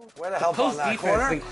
Way to help on that corner.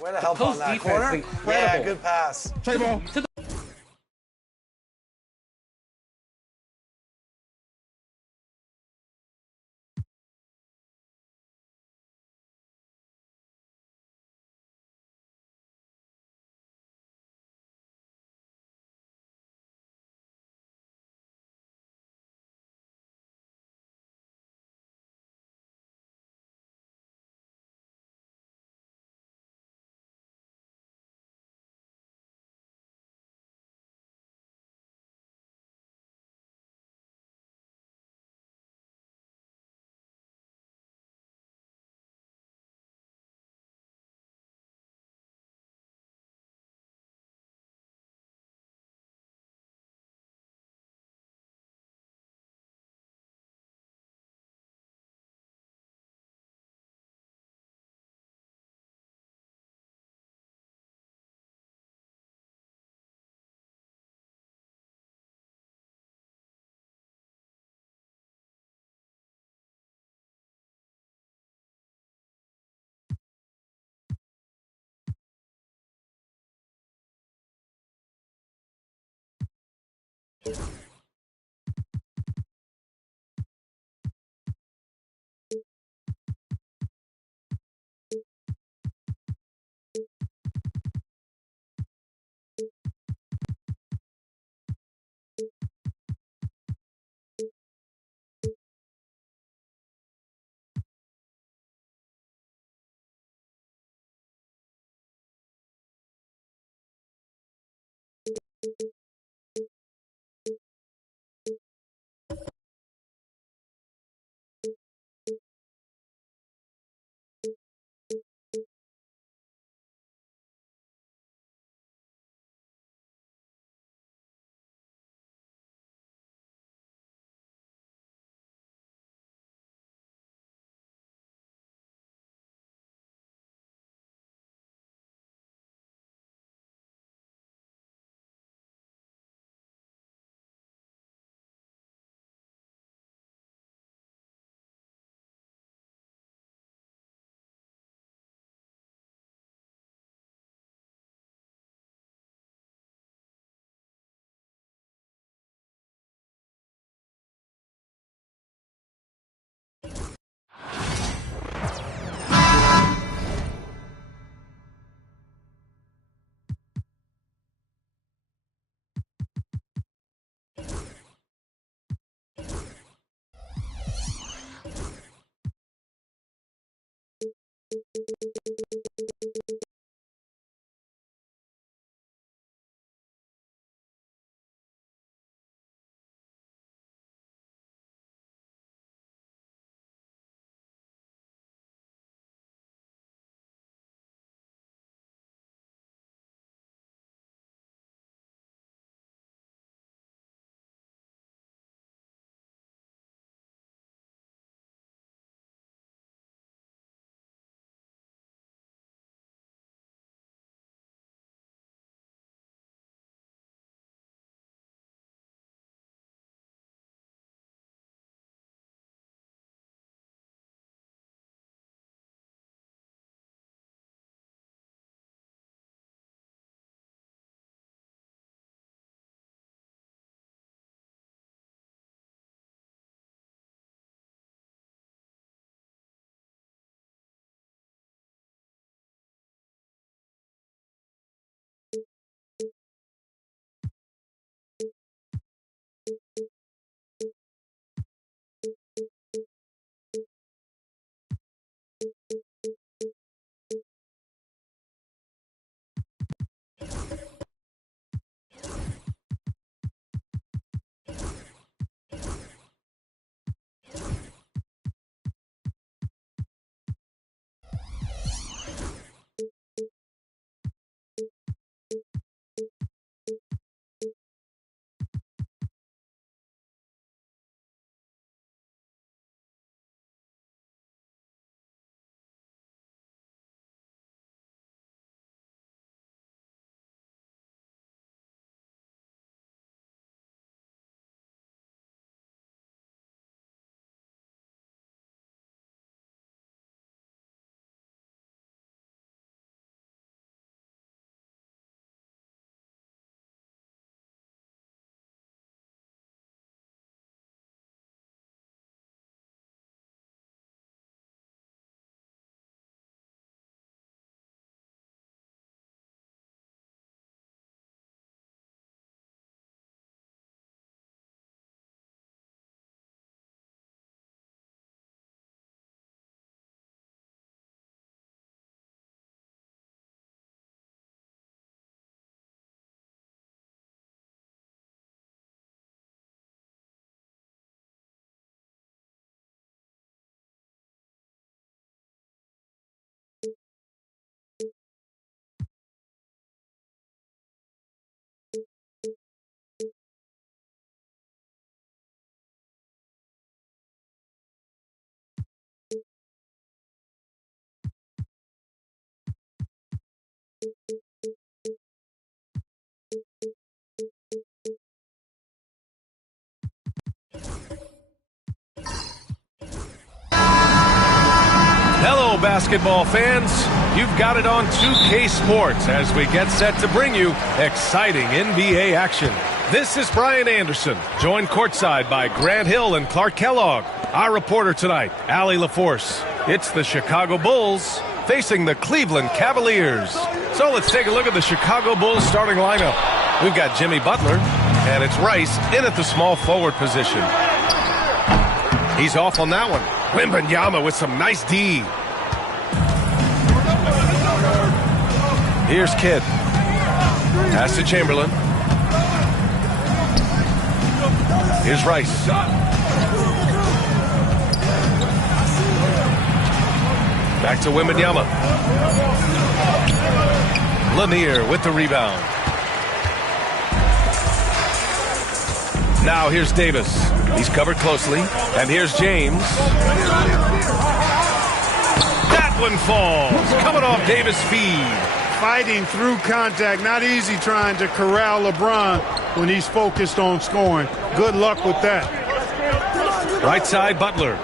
Way to help on that corner. Yeah, good pass. Play ball. Hello, basketball fans. You've got it on 2K Sports as we get set to bring you exciting NBA action. This is Brian Anderson, joined courtside by Grant Hill and Clark Kellogg. Our reporter tonight, Allie LaForce. It's the Chicago Bulls facing the Cleveland Cavaliers. So let's take a look at the Chicago Bulls starting lineup. We've got Jimmy Butler, and it's Rice in at the small forward position. He's off on that one. Wembanyama with some nice D. Here's Kidd. Pass to Chamberlain. Here's Rice. Back to Wembanyama. Lanier with the rebound. Now here's Davis. He's covered closely. And here's James. That one falls. Coming off Davis' feed. Fighting through contact. Not easy trying to corral LeBron when he's focused on scoring. Good luck with that. Right side, Butler.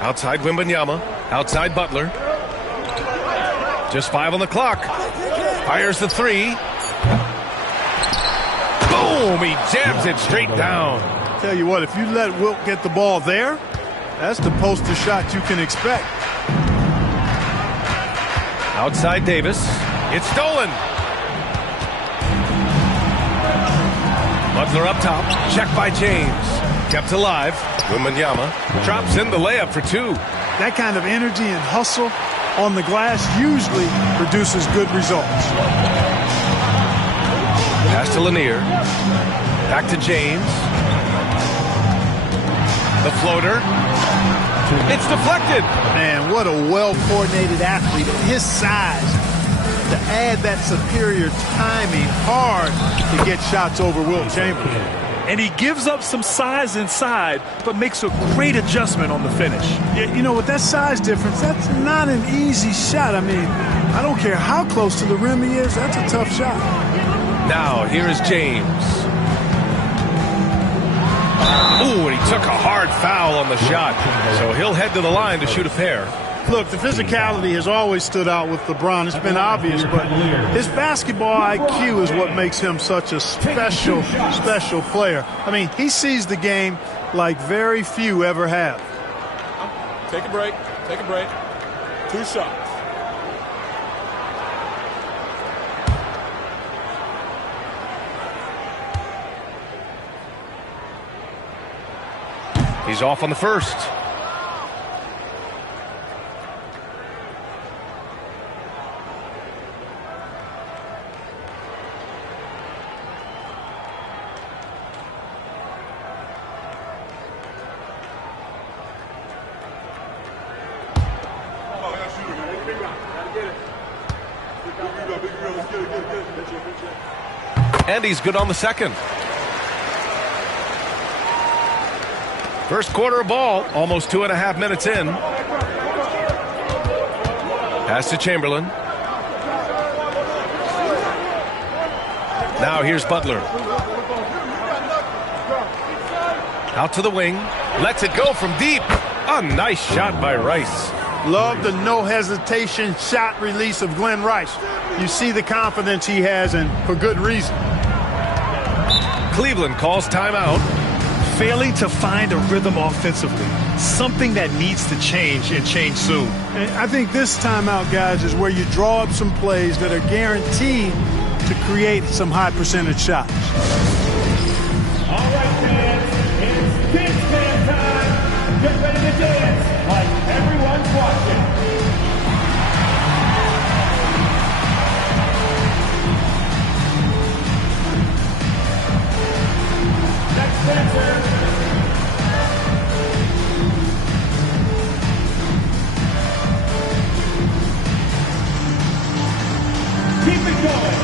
Outside Wembanyama. Outside Butler. Just 5 on the clock. Fires the three. Boom! He jams it straight down. Tell you what, if you let Wilt get the ball there, that's the poster shot you can expect. Outside Davis. It's stolen. Butler up top. Check by James. Kept alive. Wembanyama drops in the layup for 2. That kind of energy and hustle on the glass usually produces good results. Pass to Lanier. Back to James. The floater. It's deflected. Man, what a well-coordinated athlete at his size. To add that superior timing, hard to get shots over Wilt Chamberlain. And he gives up some size inside, but makes a great adjustment on the finish. Yeah, you know, with that size difference, that's not an easy shot. I mean, I don't care how close to the rim he is, that's a tough shot. Now, here is James. Ooh, and he took a hard foul on the shot. So he'll head to the line to shoot a pair. Look, the physicality has always stood out with LeBron. It's been obvious, but his basketball IQ is what makes him such a special player. I mean, he sees the game like very few ever have. Take a break. Take a break. 2 shots. He's off on the first. And he's good on the second. First quarter of ball, almost 2.5 minutes in. Pass to Chamberlain. Now here's Butler. Out to the wing. Lets it go from deep. A nice shot by Rice. Love the no-hesitation shot release of Glenn Rice. You see the confidence he has, and for good reason. Cleveland calls timeout. Failing to find a rhythm offensively. Something that needs to change, and change soon. And I think this timeout, guys, is where you draw up some plays that are guaranteed to create some high-percentage shots. All right, fans, it's dance band time. Get ready to dance like everyone's watching. Next dancer. Keep it going.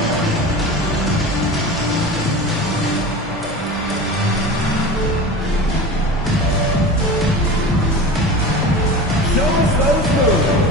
Show us those moves.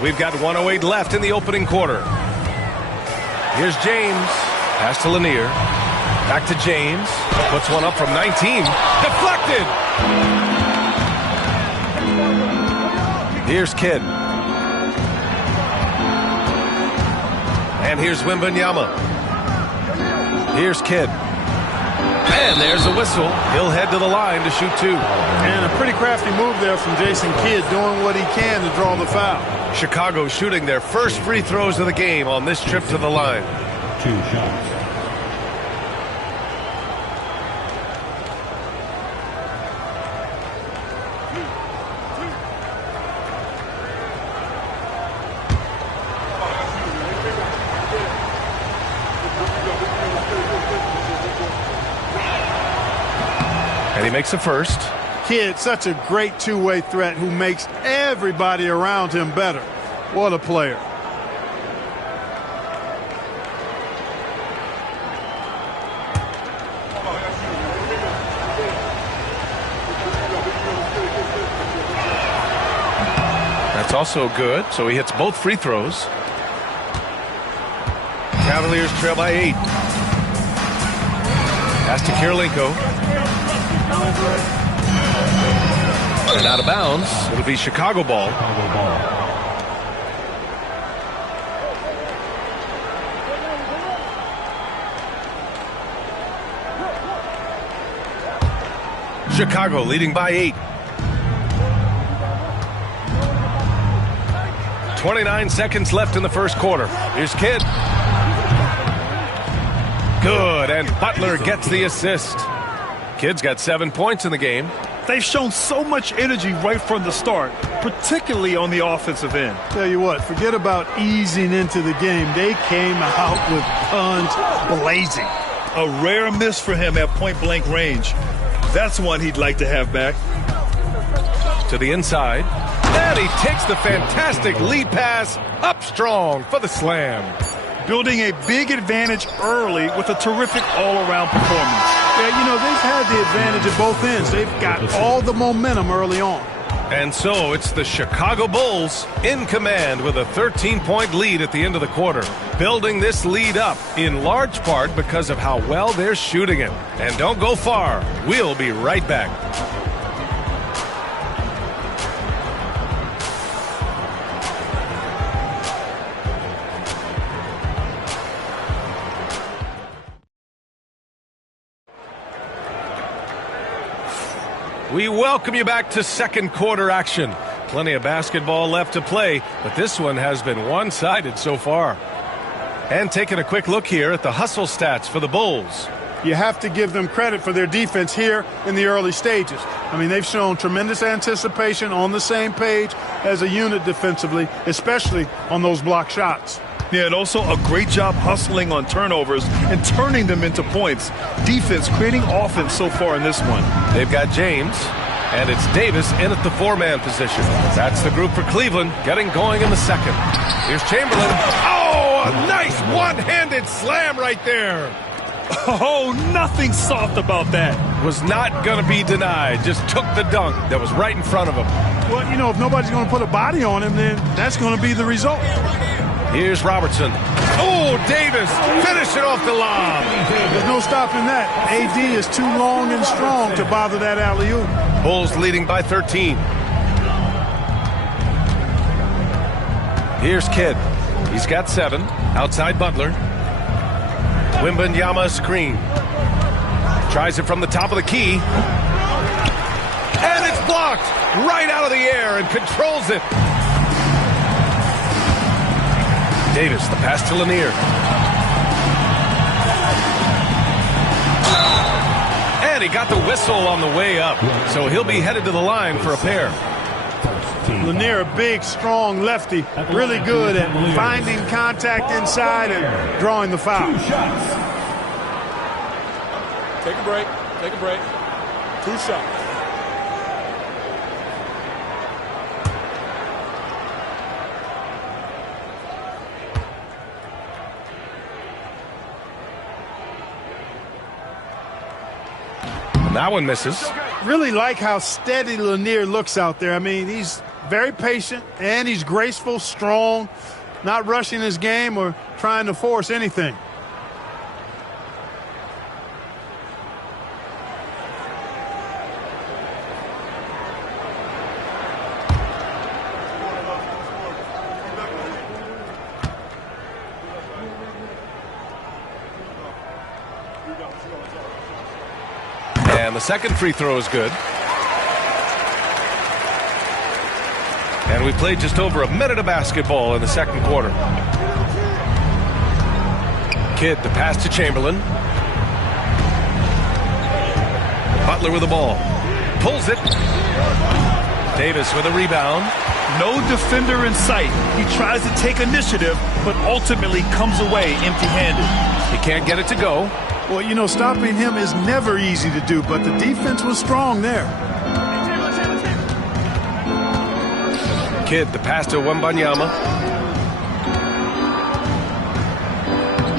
We've got 1:08 left in the opening quarter. Here's James. Pass to Lanier. Back to James. Puts one up from 19. Deflected! Here's Kidd. And here's Wembanyama. Here's Kidd. And there's a whistle. He'll head to the line to shoot 2. And a pretty crafty move there from Jason Kidd, doing what he can to draw the foul. Chicago shooting their first free throws of the game on this trip to the line. 2 shots. And he makes the first. Kidd, such a great two-way threat who makes everybody around him better. What a player. That's also good, so he hits both free throws. Cavaliers trail by 8. Pass to Kirilenko. And out of bounds. It'll be Chicago ball. Chicago leading by 8. 29 seconds left in the first quarter. Here's Kidd. Good, and Butler gets the assist. Kidd's got 7 points in the game. They've shown so much energy right from the start, particularly on the offensive end. Tell you what, forget about easing into the game. They came out with guns blazing. A rare miss for him at point-blank range. That's one he'd like to have back. To the inside. And he takes the fantastic lead pass up strong for the slam. Building a big advantage early with a terrific all-around performance. Yeah, you know, they've had the advantage at both ends. They've got all the momentum early on. And so it's the Chicago Bulls in command with a 13-point lead at the end of the quarter. Building this lead up in large part because of how well they're shooting it. And don't go far. We'll be right back. We welcome you back to second quarter action. Plenty of basketball left to play, but this one has been one-sided so far. And taking a quick look here at the hustle stats for the Bulls. You have to give them credit for their defense here in the early stages. I mean, they've shown tremendous anticipation, on the same page as a unit defensively, especially on those block shots. Yeah, and also a great job hustling on turnovers and turning them into points. Defense creating offense so far in this one. They've got James, and it's Davis in at the 4-man position. That's the group for Cleveland, getting going in the second. Here's Chamberlain. Oh, a nice one-handed slam right there. Oh, nothing soft about that. Was not going to be denied. Just took the dunk that was right in front of him. Well, you know, if nobody's going to put a body on him, then that's going to be the result. Here's Robertson. Oh, Davis finishing off the lob. There's no stopping that. AD is too long and strong to bother that alley-oop. Bulls leading by 13. Here's Kidd. He's got 7. Outside Butler. Wembanyama screen. Tries it from the top of the key. And it's blocked right out of the air and controls it. Davis, the pass to Lanier. And he got the whistle on the way up, so he'll be headed to the line for a pair. Lanier, a big, strong lefty, really good at finding contact inside and drawing the foul. 2 shots. Take a break. Take a break. 2 shots. And that one misses. Really like how steady Lanier looks out there. I mean, he's Very patient, and he's graceful, strong, not rushing his game or trying to force anything. And the second free throw is good. And we played just over a minute of basketball in the second quarter. Kidd the pass to Chamberlain. Butler with the ball. Pulls it. Davis with a rebound. No defender in sight. He tries to take initiative, but ultimately comes away empty-handed. He can't get it to go. Well, you know, stopping him is never easy to do, but the defense was strong there. Kidd the pass to Wembanyama.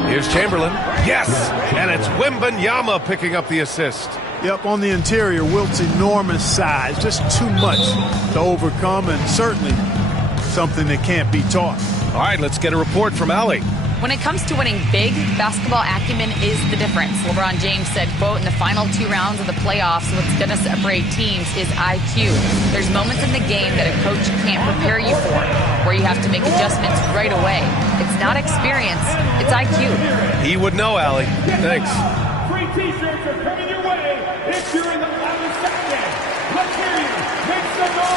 Here's Chamberlain. Yes! And it's Wembanyama picking up the assist. Yep, on the interior, Wilt's enormous size, just too much to overcome, and certainly something that can't be taught. All right, let's get a report from Allie. When it comes to winning big, basketball acumen is the difference. LeBron James said, quote, in the final 2 rounds of the playoffs, what's going to separate teams is IQ. There's moments in the game that a coach can't prepare you for, where you have to make adjustments right away. It's not experience, it's IQ. He would know, Allie. Thanks. Free t-shirts are coming your way if you're in the loudest section. Let's hear you. Make some noise.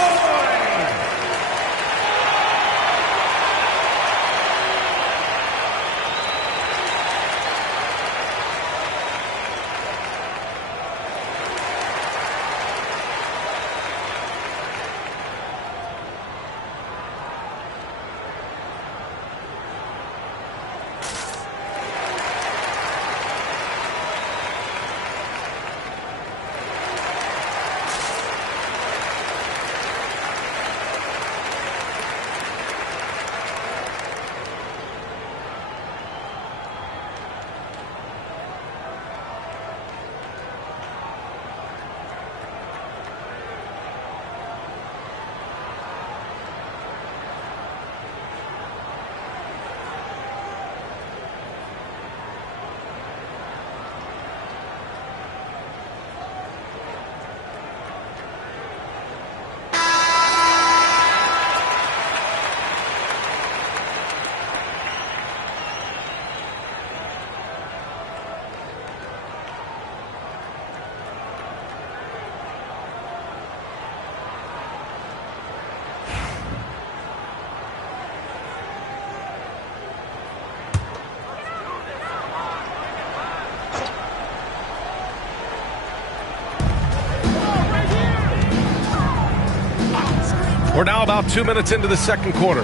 We're now about 2 minutes into the second quarter.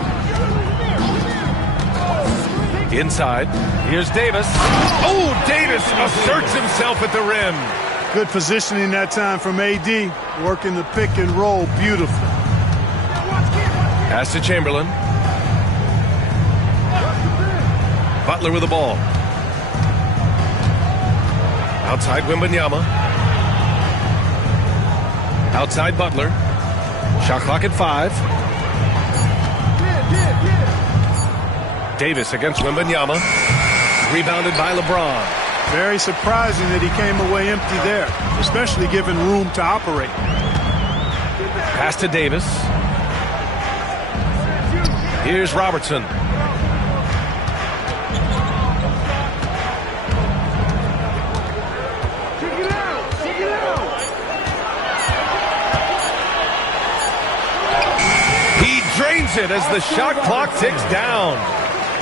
Inside. Here's Davis. Oh, Davis asserts himself at the rim. Good positioning that time from AD. Working the pick and roll beautifully. Pass to Chamberlain. Butler with the ball. Outside Wembanyama. Outside Butler. Shot clock at 5. Davis against Wembanyama. Rebounded by LeBron. Very surprising that he came away empty there, especially given room to operate. Pass to Davis. Here's Robertson. Drains it as the shot clock ticks down.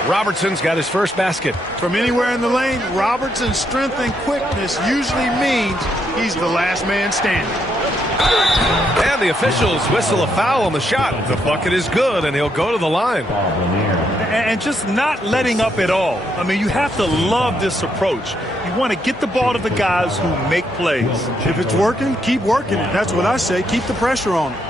Robertson's got his first basket. From anywhere in the lane, Robertson's strength and quickness usually means he's the last man standing. And the officials whistle a foul on the shot. The bucket is good, and he'll go to the line. And just not letting up at all. I mean, you have to love this approach. You want to get the ball to the guys who make plays. If it's working, keep working it. That's what I say. Keep the pressure on it.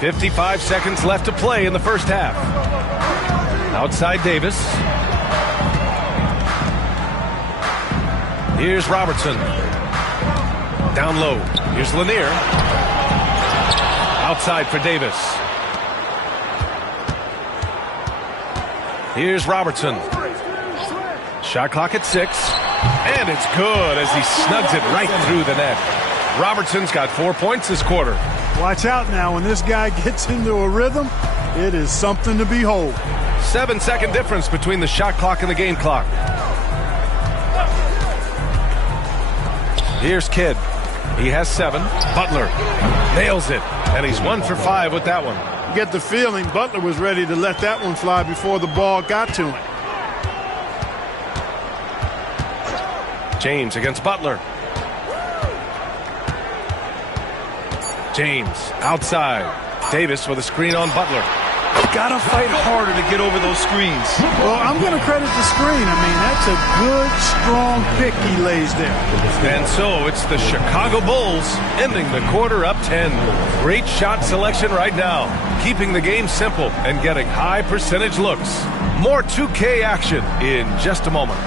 55 seconds left to play in the first half. Outside Davis. Here's Robertson. Down low. Here's Lanier. Outside for Davis. Here's Robertson. Shot clock at 6. And it's good as he snugs it right through the net. Robertson's got 4 points this quarter. Watch out now. When this guy gets into a rhythm, it is something to behold. 7-second difference between the shot clock and the game clock. Here's Kidd. He has 7. Butler nails it, and he's 1 for 5 with that one. You get the feeling Butler was ready to let that one fly before the ball got to him. James against Butler. James outside. Davis with a screen on Butler. Gotta fight harder to get over those screens. Well, I'm going to credit the screen. I mean, that's a good, strong pick he lays there. And so it's the Chicago Bulls ending the quarter up 10. Great shot selection right now, keeping the game simple and getting high percentage looks. More 2K action in just a moment.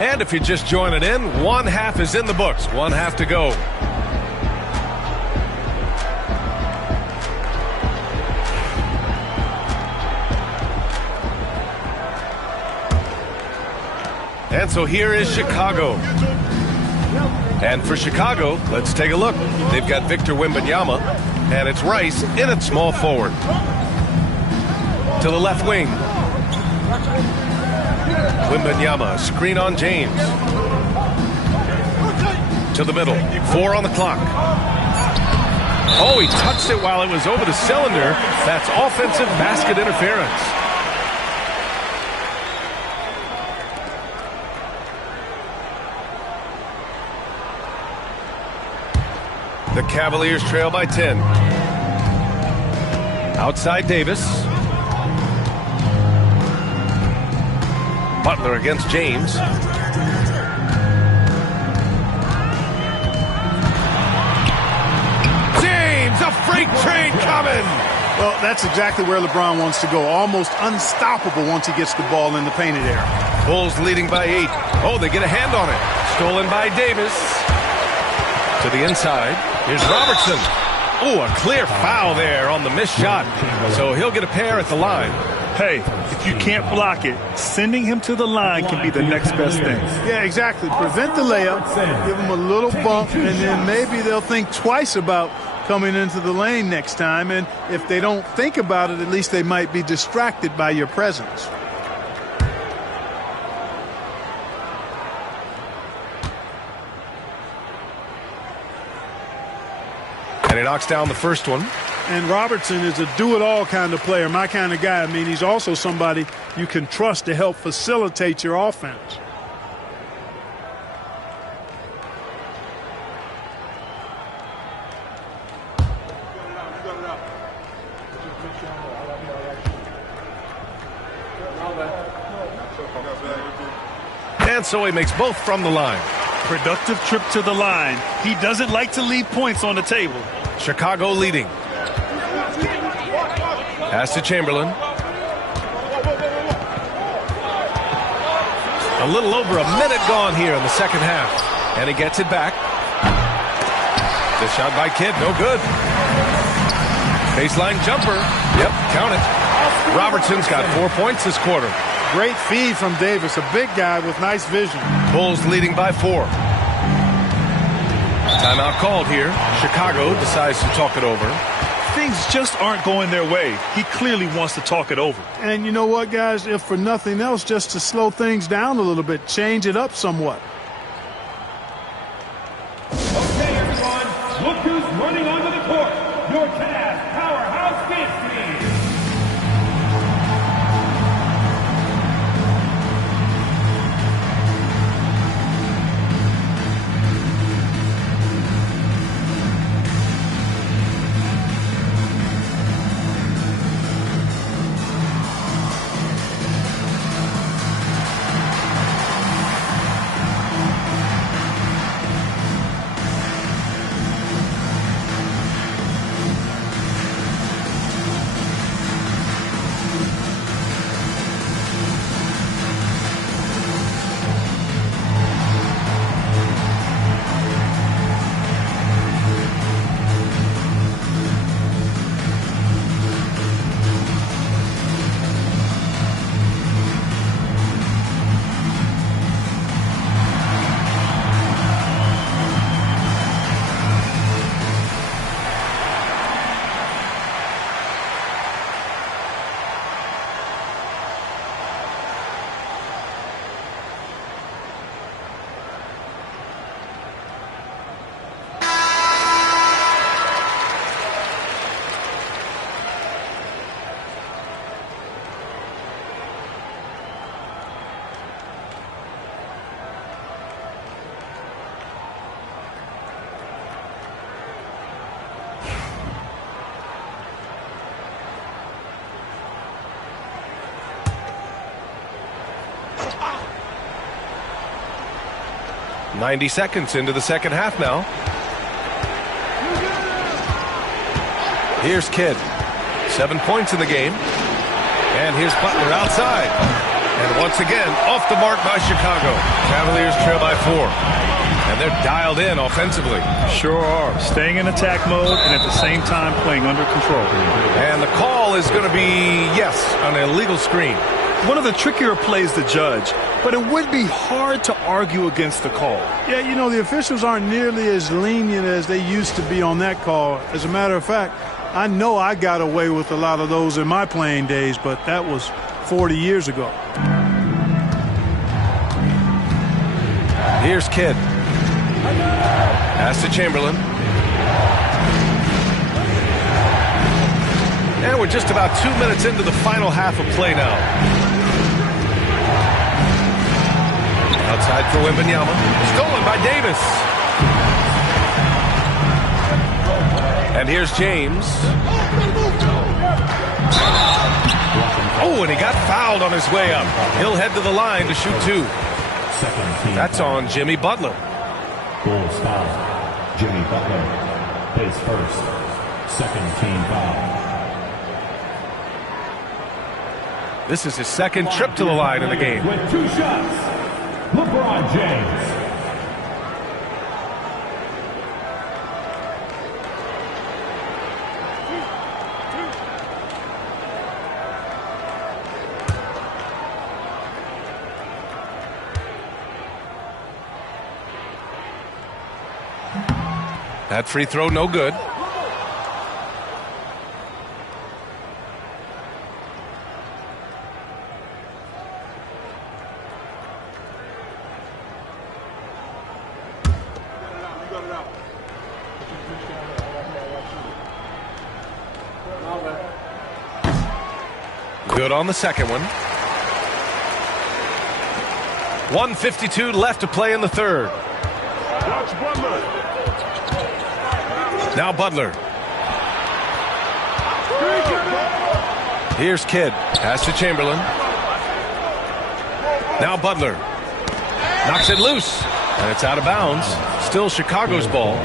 And if you're just joining in, one half is in the books. One half to go. And so here is Chicago. And for Chicago, let's take a look. They've got Victor Wembanyama, and it's Rice in at small forward. To the left wing. Wembanyama, screen on James. To the middle, 4 on the clock. Oh, he touched it while it was over the cylinder. That's offensive basket interference. The Cavaliers trail by 10. Outside Davis. Butler against James. James, a freight train coming. Well, that's exactly where LeBron wants to go. Almost unstoppable once he gets the ball in the painted area. Bulls leading by 8. Oh, they get a hand on it. Stolen by Davis. To the inside. Here's Robertson. Oh, a clear foul there on the missed shot. So he'll get a pair at the line. Hey, if you can't block it, sending him to the line can be the next best thing. Yeah, exactly. Prevent the layup, give him a little bump, and then maybe they'll think twice about coming into the lane next time. And if they don't think about it, at least they might be distracted by your presence. And he knocks down the first one. And Robertson is a do-it-all kind of player, my kind of guy. I mean, he's also somebody you can trust to help facilitate your offense. And so he makes both from the line. Productive trip to the line. He doesn't like to leave points on the table. Chicago leading. Pass to Chamberlain. A little over a minute gone here in the second half. And he gets it back. The shot by Kidd, no good. Baseline jumper. Yep, count it. Robertson's got 4 points this quarter. Great feed from Davis, a big guy with nice vision. Bulls leading by 4. Timeout called here. Chicago decides to talk it over. Things just aren't going their way. He clearly wants to talk it over. And you know what, guys? If for nothing else, just to slow things down a little bit, change it up somewhat. Okay, everyone, look who's running onto the court. Your Cavs powerhouse dance team. .90 seconds into the second half now. Here's Kidd. 7 points in the game. And here's Butler outside. And once again, off the mark by Chicago. Cavaliers trail by 4. And they're dialed in offensively. Sure are. Staying in attack mode and at the same time playing under control. And the call is going to be, yes, an illegal screen. One of the trickier plays to judge, but it would be hard to argue against the call. Yeah, you know, the officials aren't nearly as lenient as they used to be on that call. As a matter of fact, I know I got away with a lot of those in my playing days, but that was 40 years ago. Here's Kidd. Pass to Chamberlain. And we're just about 2 minutes into the final half of play now. Outside for Wembanyama. Stolen by Davis. And here's James. Oh, and he got fouled on his way up. He'll head to the line to shoot 2. That's on Jimmy Butler. Bulls foul. Jimmy Butler. His first. Second team foul. This is his second trip to the line in the game. With 2 shots, LeBron James. That free throw no good. Good on the second one. 1:52 left to play in the third. Now Butler. Here's Kidd. Pass to Chamberlain. Now Butler. Knocks it loose. And it's out of bounds. Still Chicago's ball.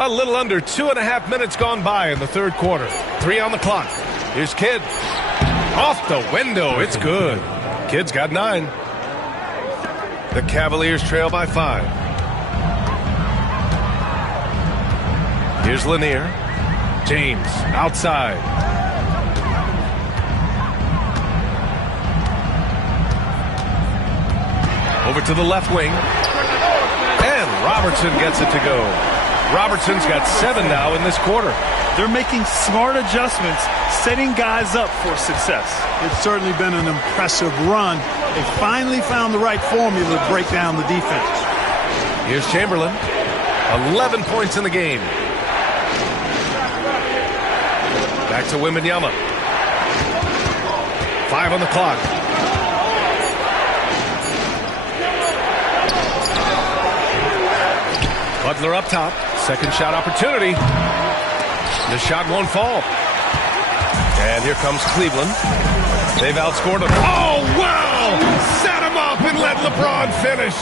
A little under 2.5 minutes gone by in the third quarter. 3 on the clock. Here's Kidd. Off the window. It's good. Kidd's got 9. The Cavaliers trail by 5. Here's Lanier. James outside. Over to the left wing. And Robertson gets it to go. Robertson's got 7 now in this quarter. They're making smart adjustments, setting guys up for success. It's certainly been an impressive run. They finally found the right formula to break down the defense. Here's Chamberlain. 11 points in the game. Back to Wembanyama. 5 on the clock. Butler up top. Second shot opportunity. The shot won't fall. And here comes Cleveland. They've outscored them. Oh, wow! Set him up and let LeBron finish.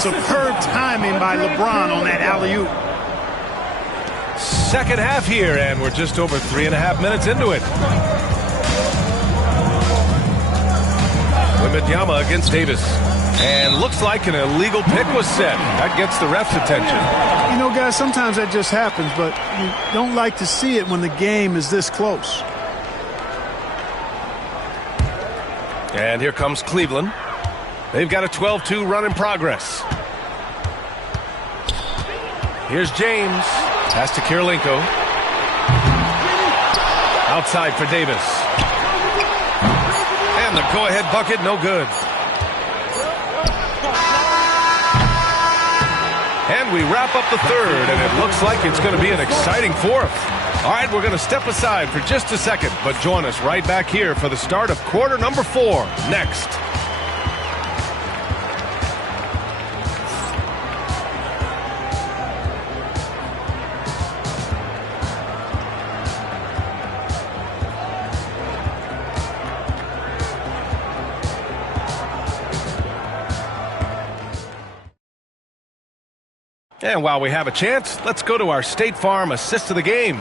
Superb timing by LeBron on that alley-oop. Second half here, and we're just over 3.5 minutes into it. Wembanyama against Davis. And looks like an illegal pick was set. That gets the ref's attention. You know, guys, sometimes that just happens, but you don't like to see it when the game is this close. And here comes Cleveland. They've got a 12-2 run in progress. Here's James. Pass to Kirilenko. Outside for Davis. And the go-ahead bucket, no good. And we wrap up the third, and it looks like it's going to be an exciting fourth. All right, we're going to step aside for just a second, but join us right back here for the start of quarter number 4 next. And while we have a chance, let's go to our State Farm assist of the game.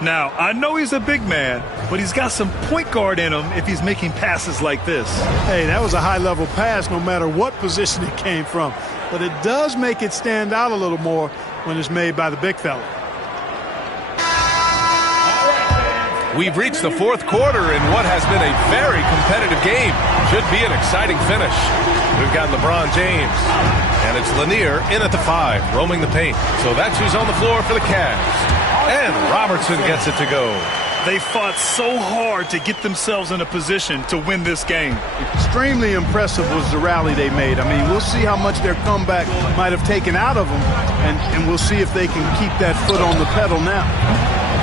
Now, I know he's a big man, but he's got some point guard in him if he's making passes like this. Hey, that was a high-level pass no matter what position it came from. But it does make it stand out a little more when it's made by the big fella. We've reached the fourth quarter in what has been a very competitive game. Should be an exciting finish. We've got LeBron James. And it's Lanier in at the 5, roaming the paint. So that's who's on the floor for the Cavs. And Robertson gets it to go. They fought so hard to get themselves in a position to win this game. Extremely impressive was the rally they made. I mean, we'll see how much their comeback might have taken out of them, and we'll see if they can keep that foot on the pedal now.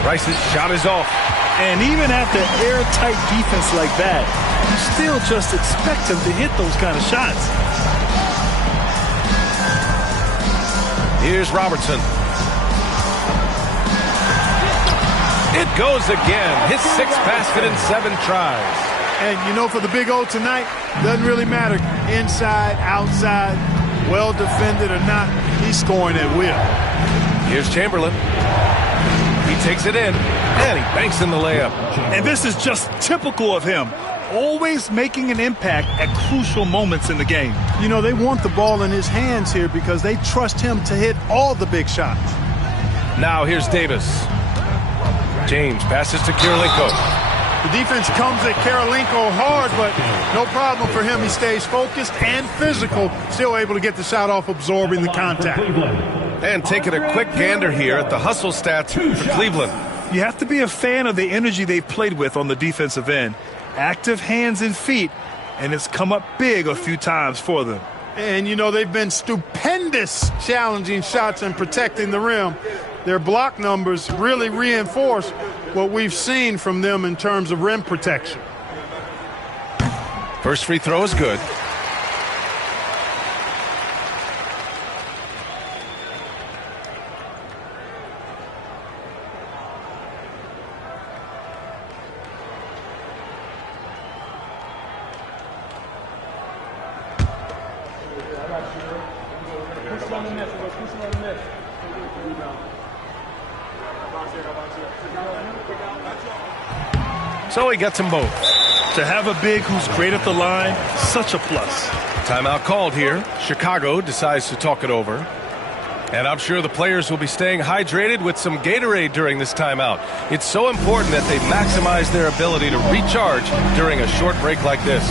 Rice's shot is off. And even after airtight defense like that, you still just expect him to hit those kind of shots. Here's Robertson. It goes again. His 6th basket in 7 tries. And, you know, for the Big O tonight, doesn't really matter. Inside, outside, well defended or not, he's scoring at will. Here's Chamberlain. He takes it in, and he banks in the layup. And this is just typical of him. Always making an impact at crucial moments in the game. You know, they want the ball in his hands here because they trust him to hit all the big shots. Now here's Davis. James passes to Kirilenko. The defense comes at Kirilenko hard, but no problem for him. He stays focused and physical, still able to get the shot off, absorbing the contact. And taking a quick gander here at the hustle stats for Cleveland. You have to be a fan of the energy they've played with on the defensive end. Active hands and feet, and it's come up big a few times for them. And, you know, they've been stupendous challenging shots and protecting the rim. Their block numbers really reinforce what we've seen from them in terms of rim protection. First free throw is good. So he gets them both. To have a big who's great at the line, such a plus. Timeout called here. Chicago decides to talk it over. And I'm sure the players will be staying hydrated with some Gatorade during this timeout. It's so important that they maximize their ability to recharge during a short break like this.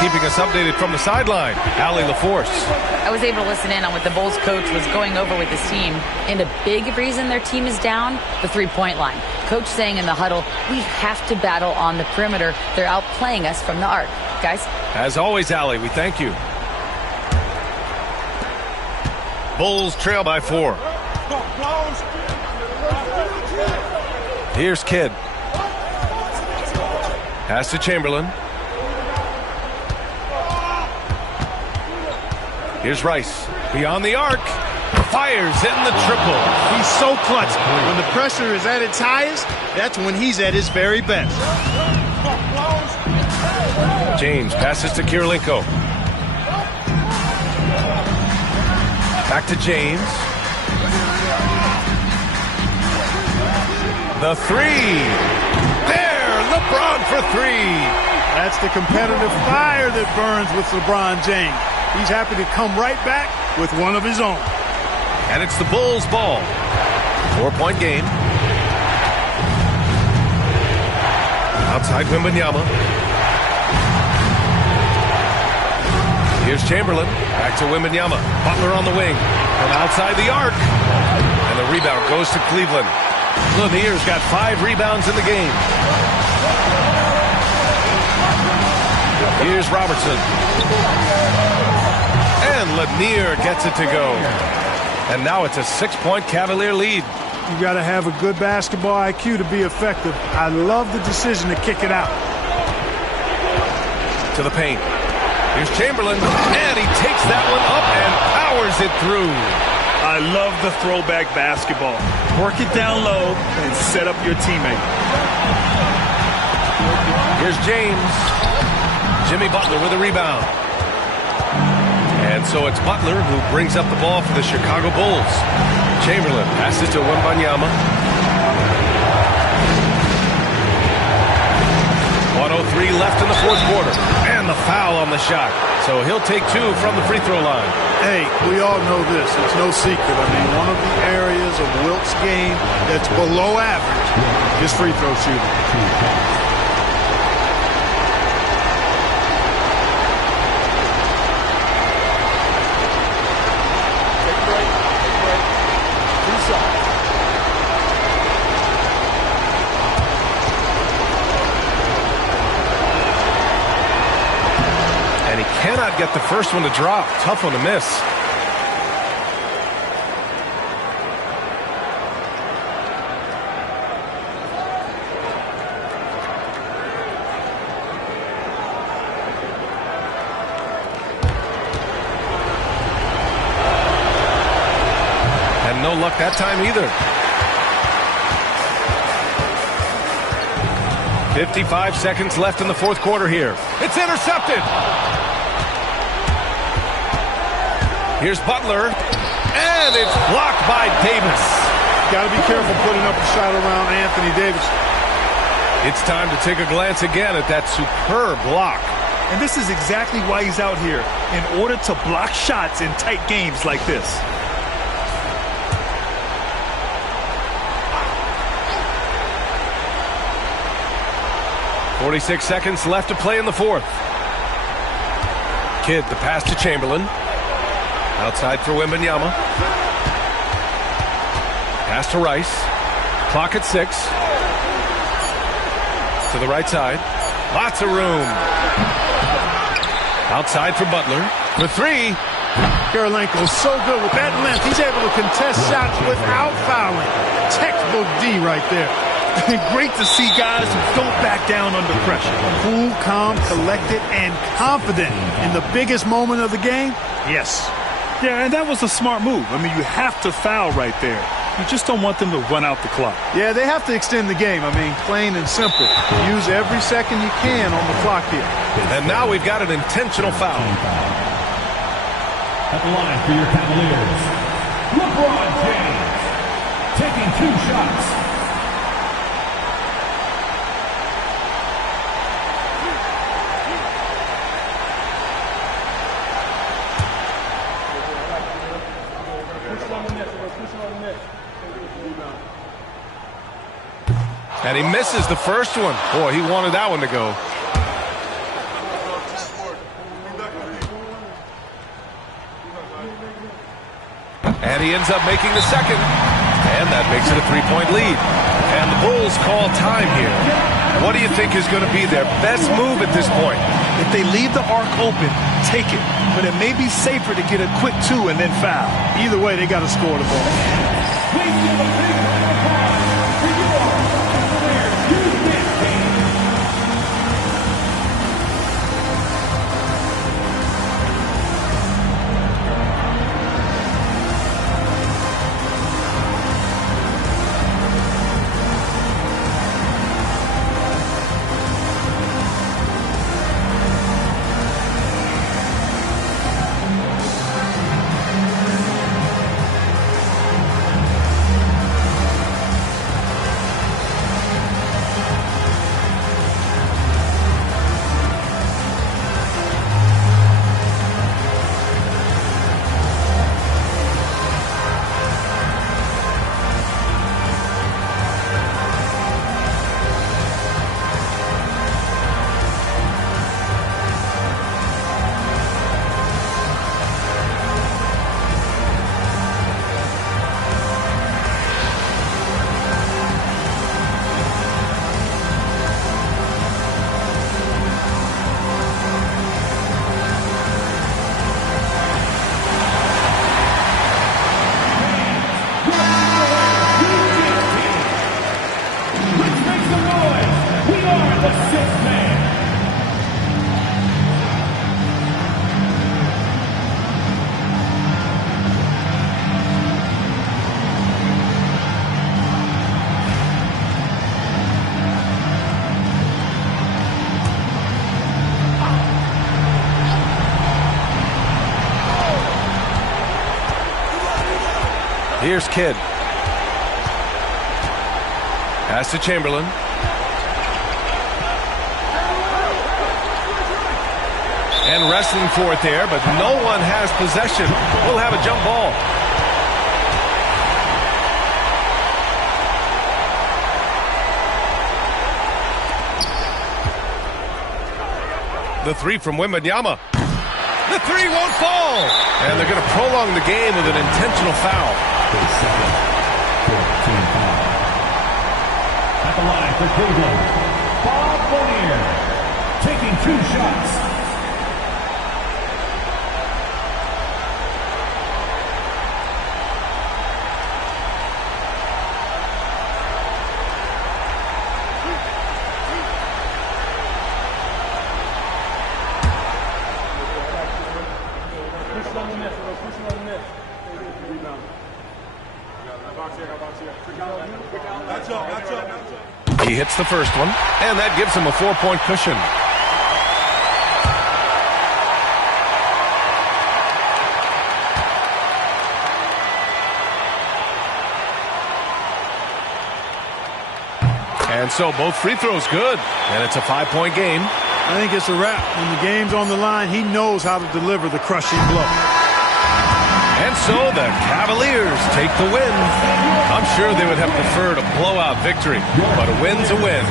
Keeping us updated from the sideline, Allie LaForce. I was able to listen in on what the Bulls coach was going over with his team. And a big reason their team is down, the three-point line. Coach saying in the huddle, we have to battle on the perimeter. They're outplaying us from the arc. Guys? As always, Allie, we thank you. Bulls trail by 4. Here's Kidd. Pass to Chamberlain. Here's Rice. Beyond the arc. Fires, hitting the triple. He's so clutch. When the pressure is at its highest, that's when he's at his very best. James passes to Kirilenko. Back to James. The three. There, LeBron for 3. That's the competitive fire that burns with LeBron James. He's happy to come right back with one of his own. And it's the Bulls' ball. 4-point game. Outside Wembanyama. Here's Chamberlain. Back to Wembanyama. Butler on the wing. From outside the arc. And the rebound goes to Cleveland. Lanier's got 5 rebounds in the game. Here's Robertson. And Lanier gets it to go. And now it's a 6-point Cavalier lead. You got to have a good basketball IQ to be effective. I love the decision to kick it out. To the paint. Here's Chamberlain. And he takes that one up and powers it through. I love the throwback basketball. Work it down low and set up your teammate. Here's James. Jimmy Butler with a rebound. And so it's Butler who brings up the ball for the Chicago Bulls. Chamberlain passes to Wembanyama. 1:03 left in the fourth quarter. And the foul on the shot. So he'll take 2 from the free throw line. Hey, we all know this. It's no secret. I mean, one of the areas of Wilt's game that's below average is free throw shooting. Cannot get the first one to drop. Tough one to miss. And no luck that time either. 55 seconds left in the fourth quarter here. It's intercepted. Here's Butler, and it's blocked by Davis. Got to be careful putting up a shot around Anthony Davis. It's time to take a glance again at that superb block. And this is exactly why he's out here, in order to block shots in tight games like this. .46 seconds left to play in the fourth. Kidd, the pass to Chamberlain. Outside for Wembanyama. Pass to Rice. Clock at 6. To the right side. Lots of room. Outside for Butler. For 3. Kirilenko's so good with that length. He's able to contest shots without fouling. Textbook D right there. Great to see guys who don't back down under pressure. Cool, calm, collected, and confident in the biggest moment of the game. Yes. Yeah, and that was a smart move. I mean, you have to foul right there. You just don't want them to run out the clock. Yeah, they have to extend the game. I mean, plain and simple. Use every second you can on the clock here. And now we've got an intentional foul. At the line for your Cavaliers, LeBron James, taking 2 shots. And he misses the first one. Boy, he wanted that one to go. And he ends up making the second. And that makes it a 3-point lead. And the Bulls call time here. What do you think is going to be their best move at this point? If they leave the arc open, take it. But it may be safer to get a quick 2 and then foul. Either way, they got to score the ball. Please give a big round of applause for your Cavaliers Youth team. Here's Kidd. Pass to Chamberlain. And wrestling for it there, but no one has possession. We'll have a jump ball. The 3 from Wembanyama. The 3 won't fall. And they're going to prolong the game with an intentional foul. At the line for Cleveland, Bob Lanier, taking 2 shots. He hits the first one, and that gives him a 4-point cushion. And so both free throws good, and it's a 5-point game. I think it's a wrap. When the game's on the line, he knows how to deliver the crushing blow. And so the Cavaliers take the win. I'm sure they would have preferred a blowout victory, but a win's a win.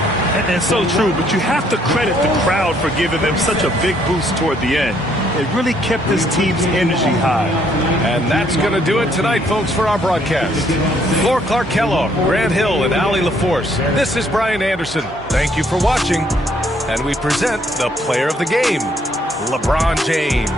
And so true, but you have to credit the crowd for giving them such a big boost toward the end. It really kept this team's energy high. And that's going to do it tonight, folks, for our broadcast. For Clark Kellogg, Grant Hill, and Allie LaForce, this is Brian Anderson. Thank you for watching. And we present the player of the game, LeBron James.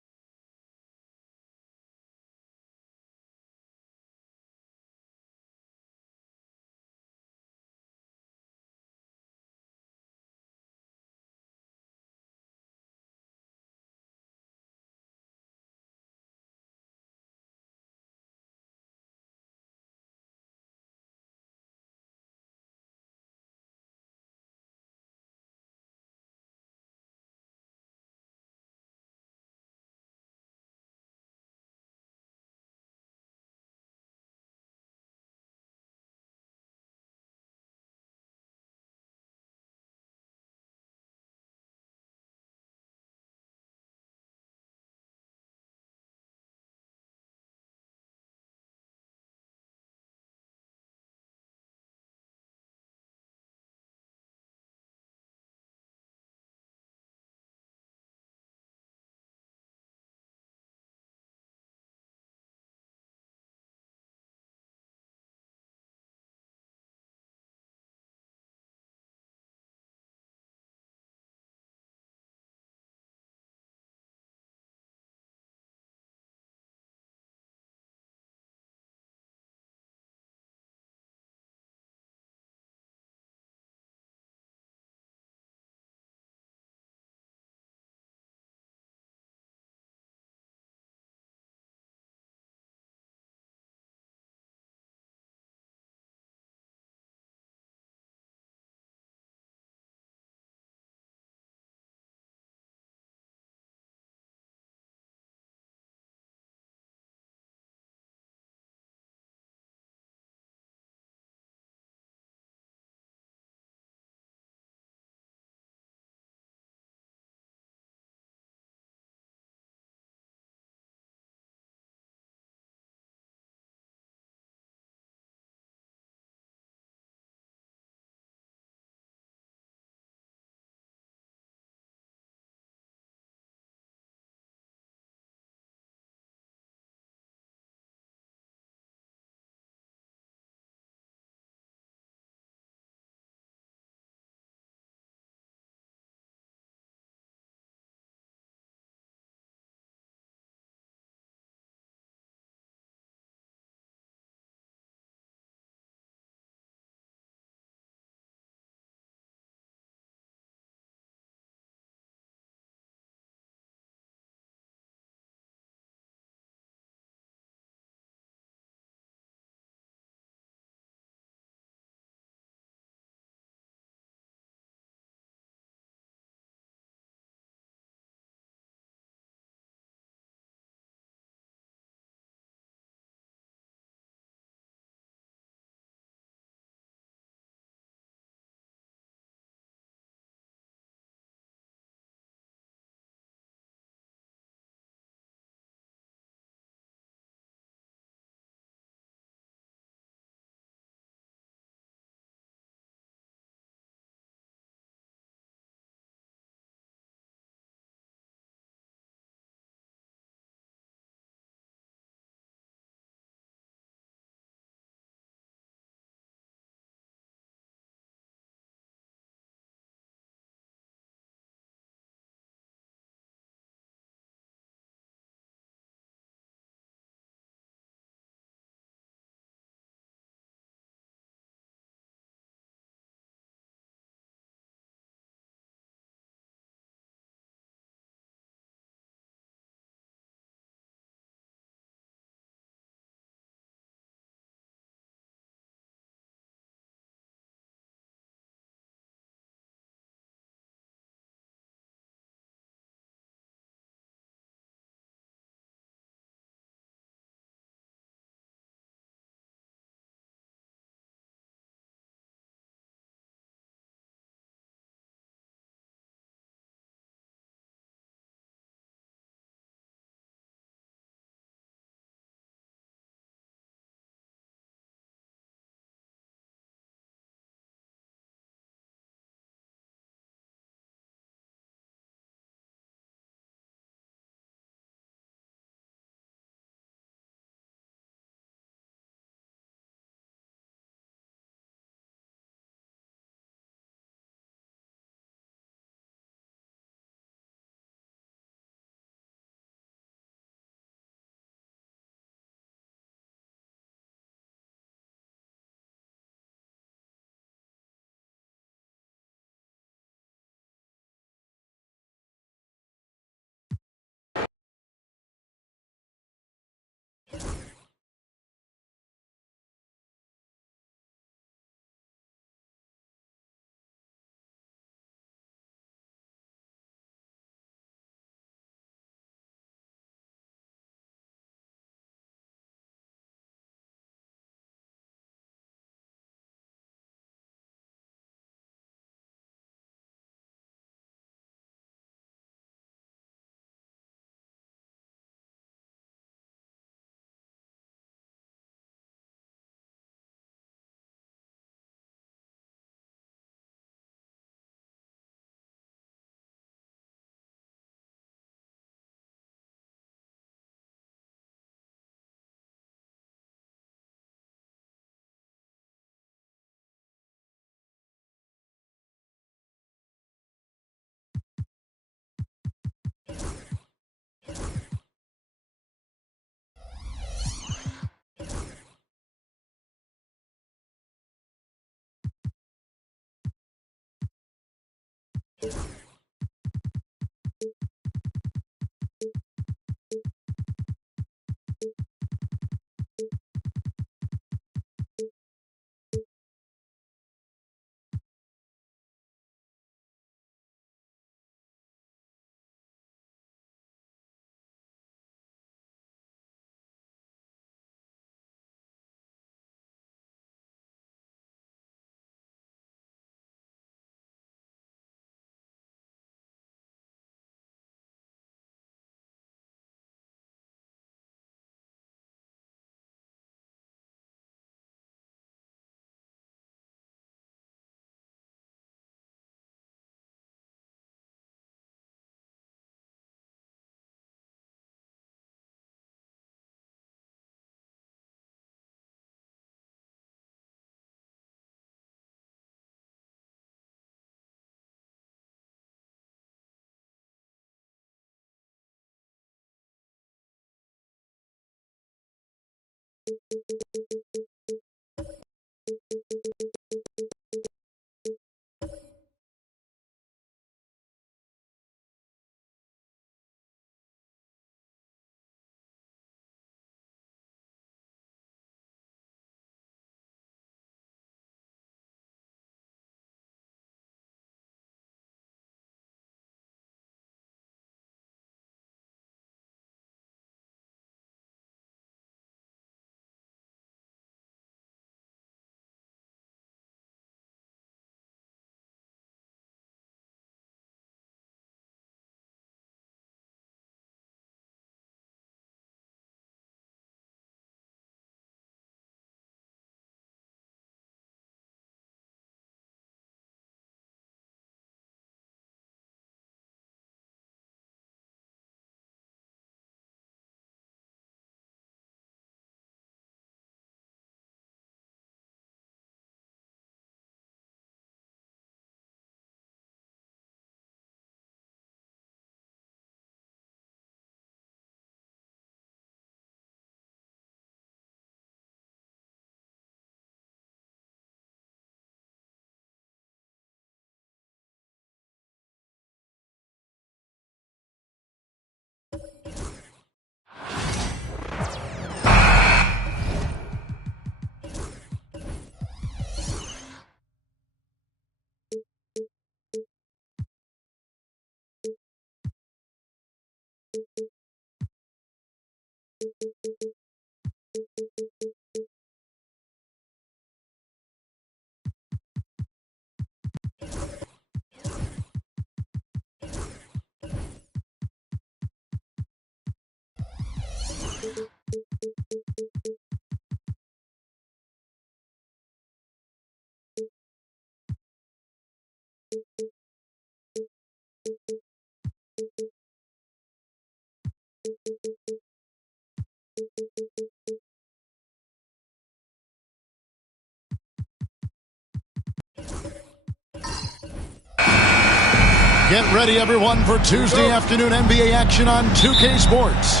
Get ready, everyone, for Tuesday afternoon NBA action on 2K Sports.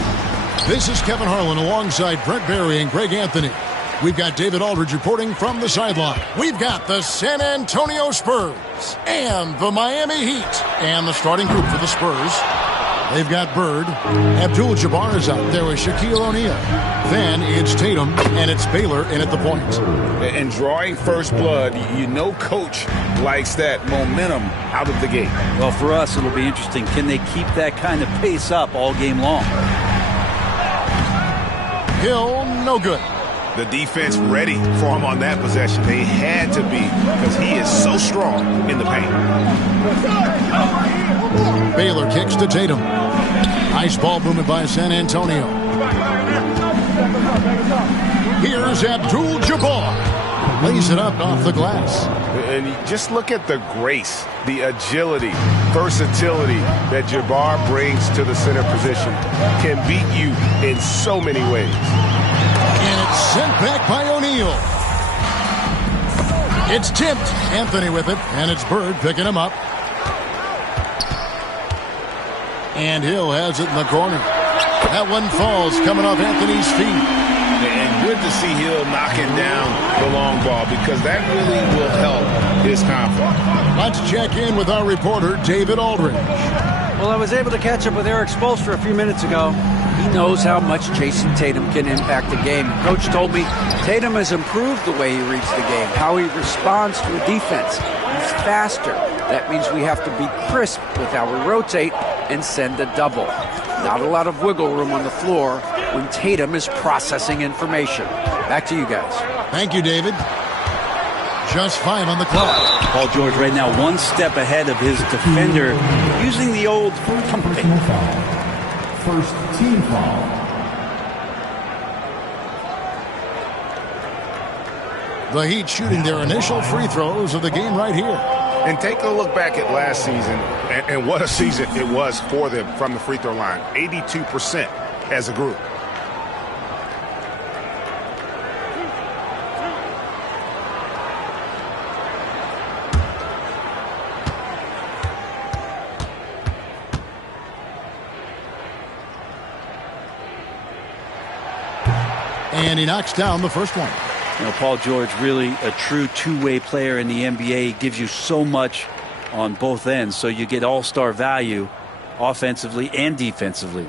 This is Kevin Harlan alongside Brent Barry and Greg Anthony. We've got David Aldridge reporting from the sideline. We've got the San Antonio Spurs and the Miami Heat. And the starting group for the Spurs. They've got Bird. Abdul-Jabbar is out there with Shaquille O'Neal. Then it's Tatum, and it's Baylor in at the point. And drawing first blood, you know Coach likes that momentum out of the gate. Well, for us, it'll be interesting. Can they keep that kind of pace up all game long? Hill, no good. The defense ready for him on that possession. They had to be because he is so strong in the paint. Baylor kicks to Tatum. Nice ball movement by San Antonio. Here's Abdul-Jabbar. Lays it up off the glass. And just look at the grace, the agility, versatility that Jabbar brings to the center position. Can beat you in so many ways. And it's sent back by O'Neal. It's tipped. Anthony with it, and it's Bird picking him up. And Hill has it in the corner. That one falls coming off Anthony's feet. And good to see Hill knocking down the long ball because that really will help his confidence. Let's check in with our reporter, David Aldridge. Well, I was able to catch up with Eric Spoelstra a few minutes ago. He knows how much Jason Tatum can impact the game. Coach told me Tatum has improved the way he reads the game, how he responds to a defense. He's faster. That means we have to be crisp with how we rotate and send a double. Not a lot of wiggle room on the floor when Tatum is processing information. Back to you guys. Thank you, David. Just 5 on the clock. Paul George right now 1 step ahead of his defender using the old pumping. First team foul. The Heat shooting their initial free throws of the game right here. And take a look back at last season, and what a season it was for them from the free throw line. 82% as a group. And he knocks down the first one. You know, Paul George, really a true two-way player in the NBA. He gives you so much on both ends, so you get all-star value offensively and defensively.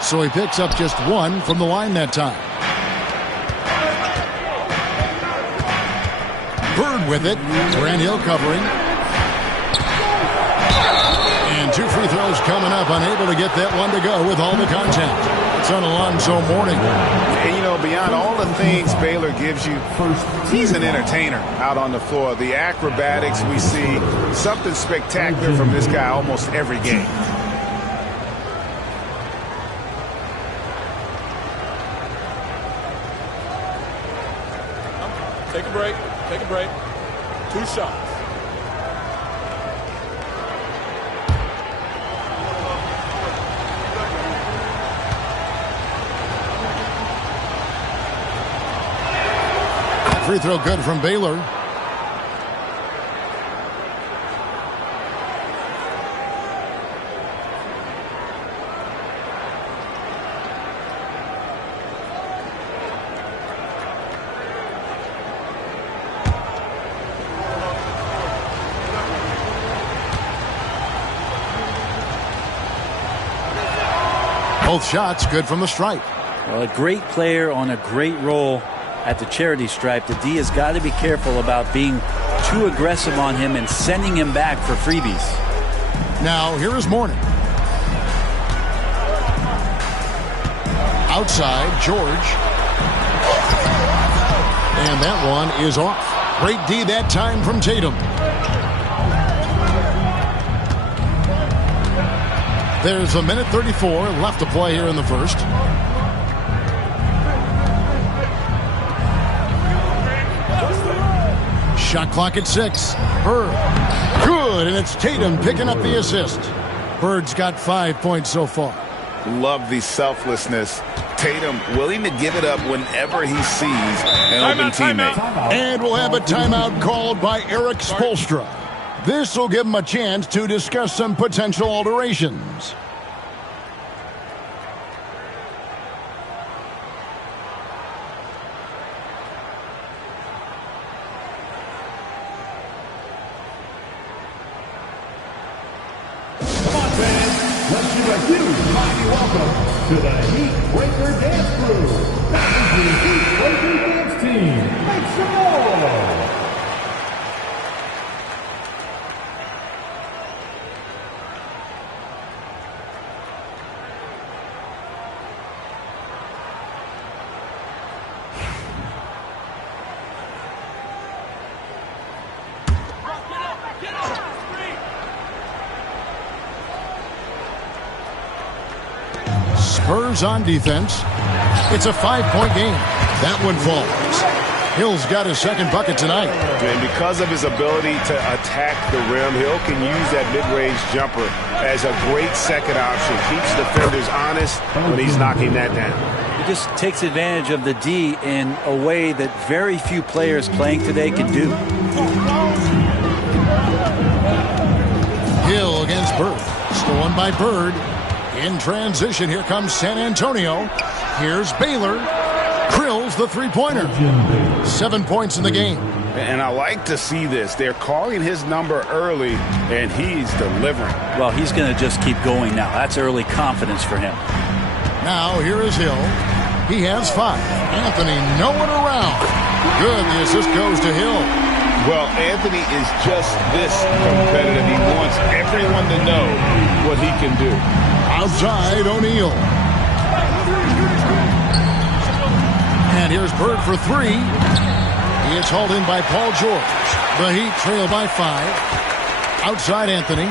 So he picks up just 1 from the line that time. Bird with it. Grant Hill covering. And 2 free throws coming up. Unable to get that one to go with all the contact. It's on Alonzo Mourning. And, you know, beyond all the things Baylor gives you, he's an entertainer out on the floor. The acrobatics we see, something spectacular from this guy almost every game. Take a break. Take a break. 2 shots. Free throw good from Baylor. Both shots good from the stripe. Well, a great player on a great role at the charity stripe. The D has got to be careful about being too aggressive on him and sending him back for freebies. Now, here is Mourning. Outside, George. And that one is off. Great D that time from Tatum. There's a minute 34 left to play here in the first. Shot clock at 6. Bird. Good, and it's Tatum picking up the assist. Bird's got 5 points so far. Love the selflessness. Tatum willing to give it up whenever he sees an open teammate. And we'll have a timeout called by Eric Spoelstra. This will give him a chance to discuss some potential alterations. Let's give a huge mighty welcome to the Heat Breaker Dance Crew. That is the Heat Breaker Dance Team. Make some noise! Spurs on defense. It's a 5-point game. That one falls. Hill's got his second bucket tonight. And because of his ability to attack the rim, Hill can use that mid-range jumper as a great second option. Keeps defenders honest when he's knocking that down. He just takes advantage of the D in a way that very few players playing today can do. Stolen by Bird. In transition, here comes San Antonio. Here's Baylor. Drills the three-pointer. 7 points in the game. And I like to see this. They're calling his number early, and he's delivering. Well, he's going to just keep going now. That's early confidence for him. Now, here is Hill. He has 5. Anthony, no one around. Good, the assist goes to Hill. Well, Anthony is just this competitive. He wants everyone to know what he can do. Outside, O'Neal. And here's Bird for 3. He is hauled in by Paul George. The Heat trail by 5. Outside, Anthony.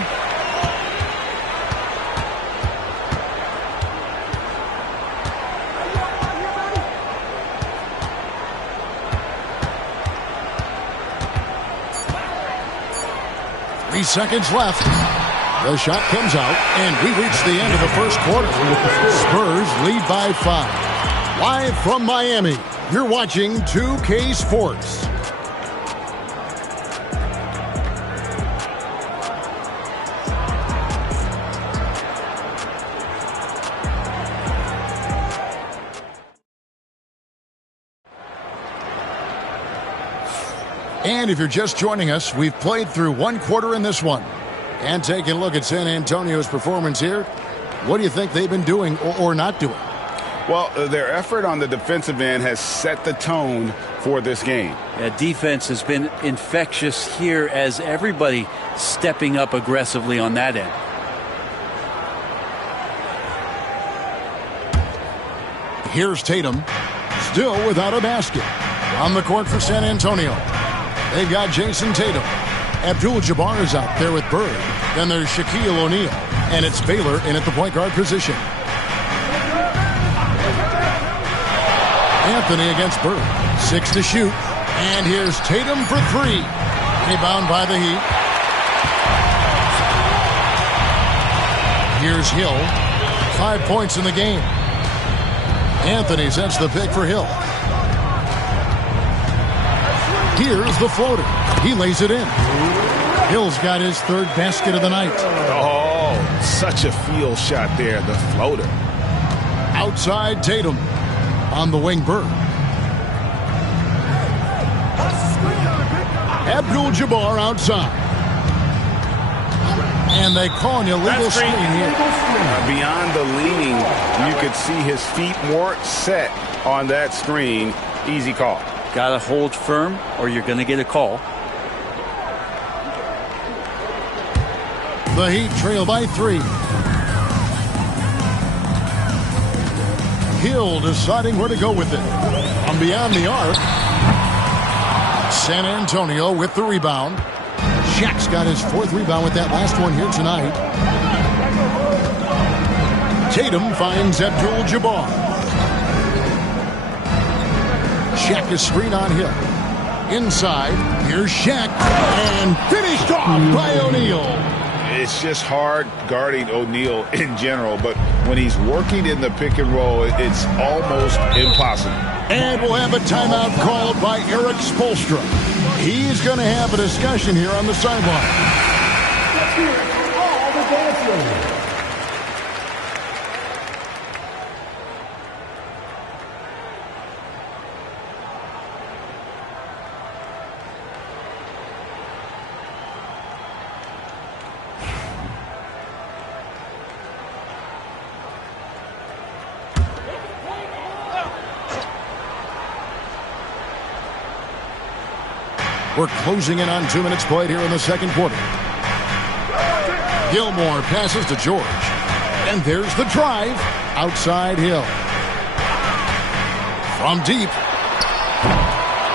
Seconds left. The shot comes out, and we reach the end of the first quarter. Spurs lead by 5. Live from Miami, you're watching 2K Sports. And if you're just joining us, we've played through one quarter in this one. And taking a look at San Antonio's performance here, what do you think they've been doing or not doing? Well, their effort on the defensive end has set the tone for this game. Yeah, defense has been infectious here as everybody stepping up aggressively on that end. Here's Tatum, still without a basket. On the court for San Antonio. They've got Jason Tatum. Abdul-Jabbar is out there with Bird. Then there's Shaquille O'Neal. And it's Baylor in at the point guard position. Anthony against Bird. 6 to shoot. And here's Tatum for 3. Rebound by the Heat. Here's Hill. 5 points in the game. Anthony sets the pick for Hill. Here's the floater. He lays it in. Hill's got his 3rd basket of the night. Oh, such a field shot there, the floater. Outside Tatum. On the wing, Bird. Abdul-Jabbar outside. And they call an illegal screen here. Beyond the leaning, you could see his feet weren't set on that screen. Easy call. Got to hold firm or you're going to get a call. The Heat trail by 3. Hill deciding where to go with it. From beyond the arc. San Antonio with the rebound. Shaq's got his 4th rebound with that last one here tonight. Tatum finds Abdul-Jabbar. Shaq is screen on Hill. Inside, here's Shaq. And finished off by O'Neal. It's just hard guarding O'Neal in general, but when he's working in the pick and roll, it's almost impossible. And we'll have a timeout called by Eric Spoelstra. He's going to have a discussion here on the sideline. Let's hear it for all the dancers. We're closing in on 2 minutes played here in the second quarter. Gilmore passes to George. And there's the drive. Outside Hill. From deep.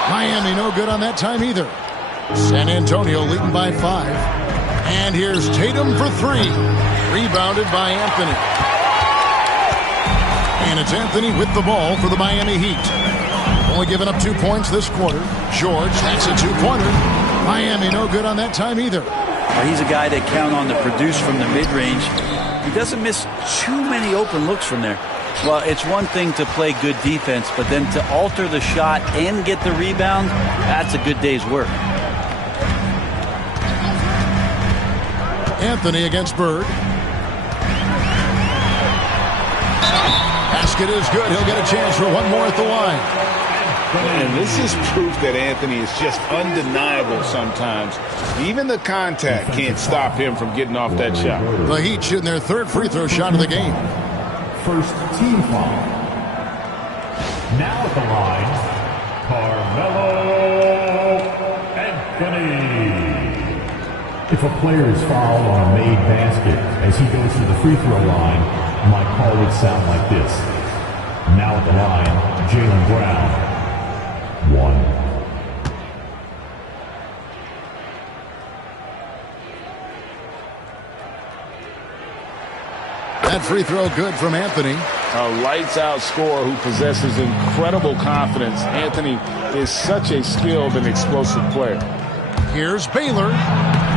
Miami no good on that time either. San Antonio leading by 5. And here's Tatum for 3. Rebounded by Anthony. And it's Anthony with the ball for the Miami Heat. Only giving up 2 points this quarter. George, that's a 2-pointer. Miami no good on that time either. Well, he's a guy that count on to produce from the mid-range. He doesn't miss too many open looks from there. Well, it's one thing to play good defense, but then to alter the shot and get the rebound, that's a good day's work. Anthony against Bird. Basket is good. He'll get a chance for one more at the line. And this is proof that Anthony is just undeniable sometimes. Even the contact can't stop him from getting off that shot. The Heat shooting their third free throw shot of the game. First team foul. Now at the line, Carmelo Anthony. If a player is fouled on a made basket as he goes to the free throw line, my call would sound like this. Now at the line, Jaylen Brown. 1. That free throw good from Anthony. A lights-out scorer who possesses incredible confidence. Anthony is such a skilled and explosive player. Here's Baylor.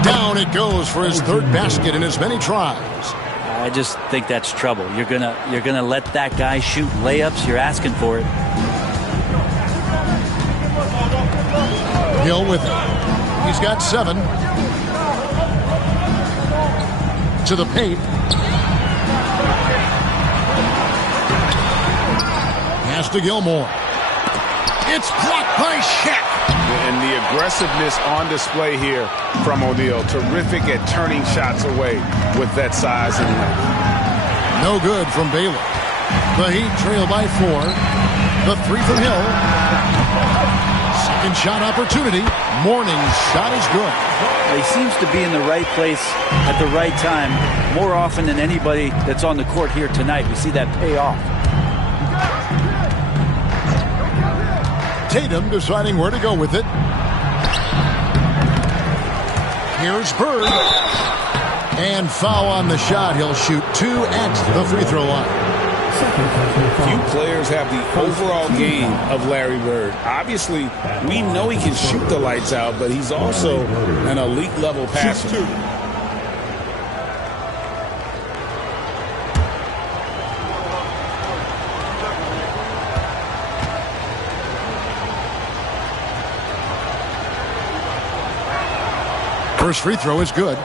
Down it goes for his third basket in as many tries. I just think that's trouble. You're gonna let that guy shoot layups. You're asking for it. Hill with it. He's got 7. To the paint. Pass to Gilmore. It's blocked by Shaq. And the aggressiveness on display here from O'Neal. Terrific at turning shots away with that size and length. No good from Baylor. The Heat trail by 4. The 3 from Hill. Second shot opportunity. Morning's shot is good. He seems to be in the right place at the right time more often than anybody that's on the court here tonight. We see that pay off. Tatum deciding where to go with it. Here's Bird. And foul on the shot. He'll shoot 2 at the free throw line. Few players have the overall game of Larry Bird. Obviously, we know he can shoot the lights out, but he's also an elite level passer. First free throw is good.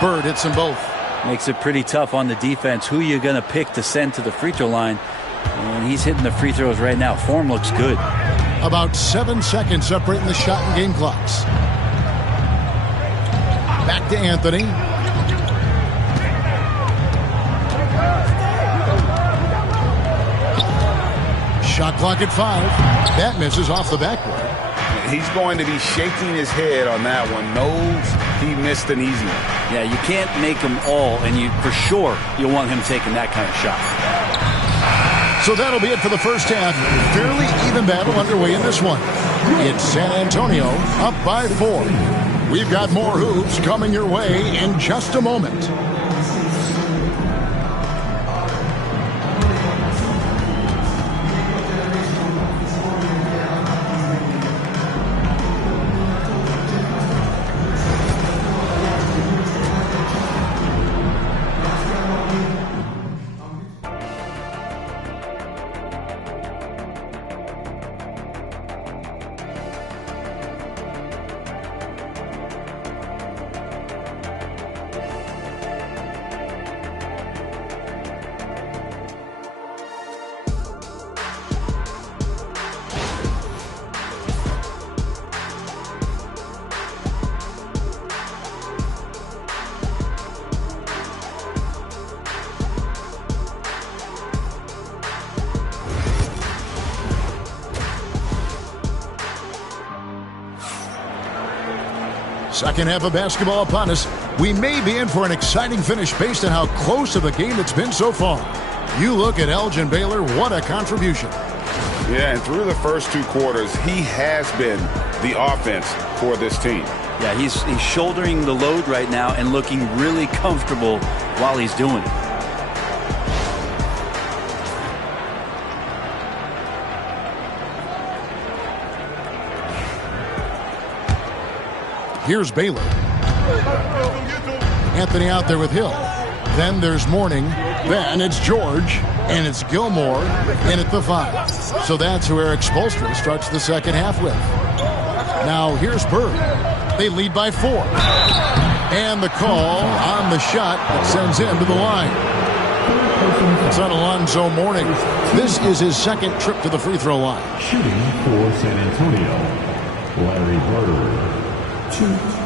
Bird hits them both. Makes it pretty tough on the defense. Who you going to pick to send to the free throw line? And he's hitting the free throws right now. Form looks good. About 7 seconds separating the shot and game clocks. Back to Anthony. Shot clock at 5. That misses off the backboard. He's going to be shaking his head on that one. Knows he missed an easy one. Yeah, you can't make them all, and you for sure you'll want him taking that kind of shot. So that'll be it for the first half. Fairly even battle underway in this one. It's San Antonio up by 4. We've got more hoops coming your way in just a moment. Second half of basketball upon us. We may be in for an exciting finish based on how close of a game it's been so far. You look at Elgin Baylor, what a contribution. Yeah, and through the first 2 quarters, he has been the offense for this team. Yeah, he's shouldering the load right now and looking really comfortable while he's doing it. Here's Baylor. Anthony out there with Hill. Then there's Mourning. Then it's George. And it's Gilmore in at the 5. So that's who Eric Spoelstra starts the second half with. Now here's Bird. They lead by 4. And the call on the shot that sends him to the line. It's on Alonzo Mourning. This is his second trip to the free throw line. Shooting for San Antonio, Larry Bird, 2.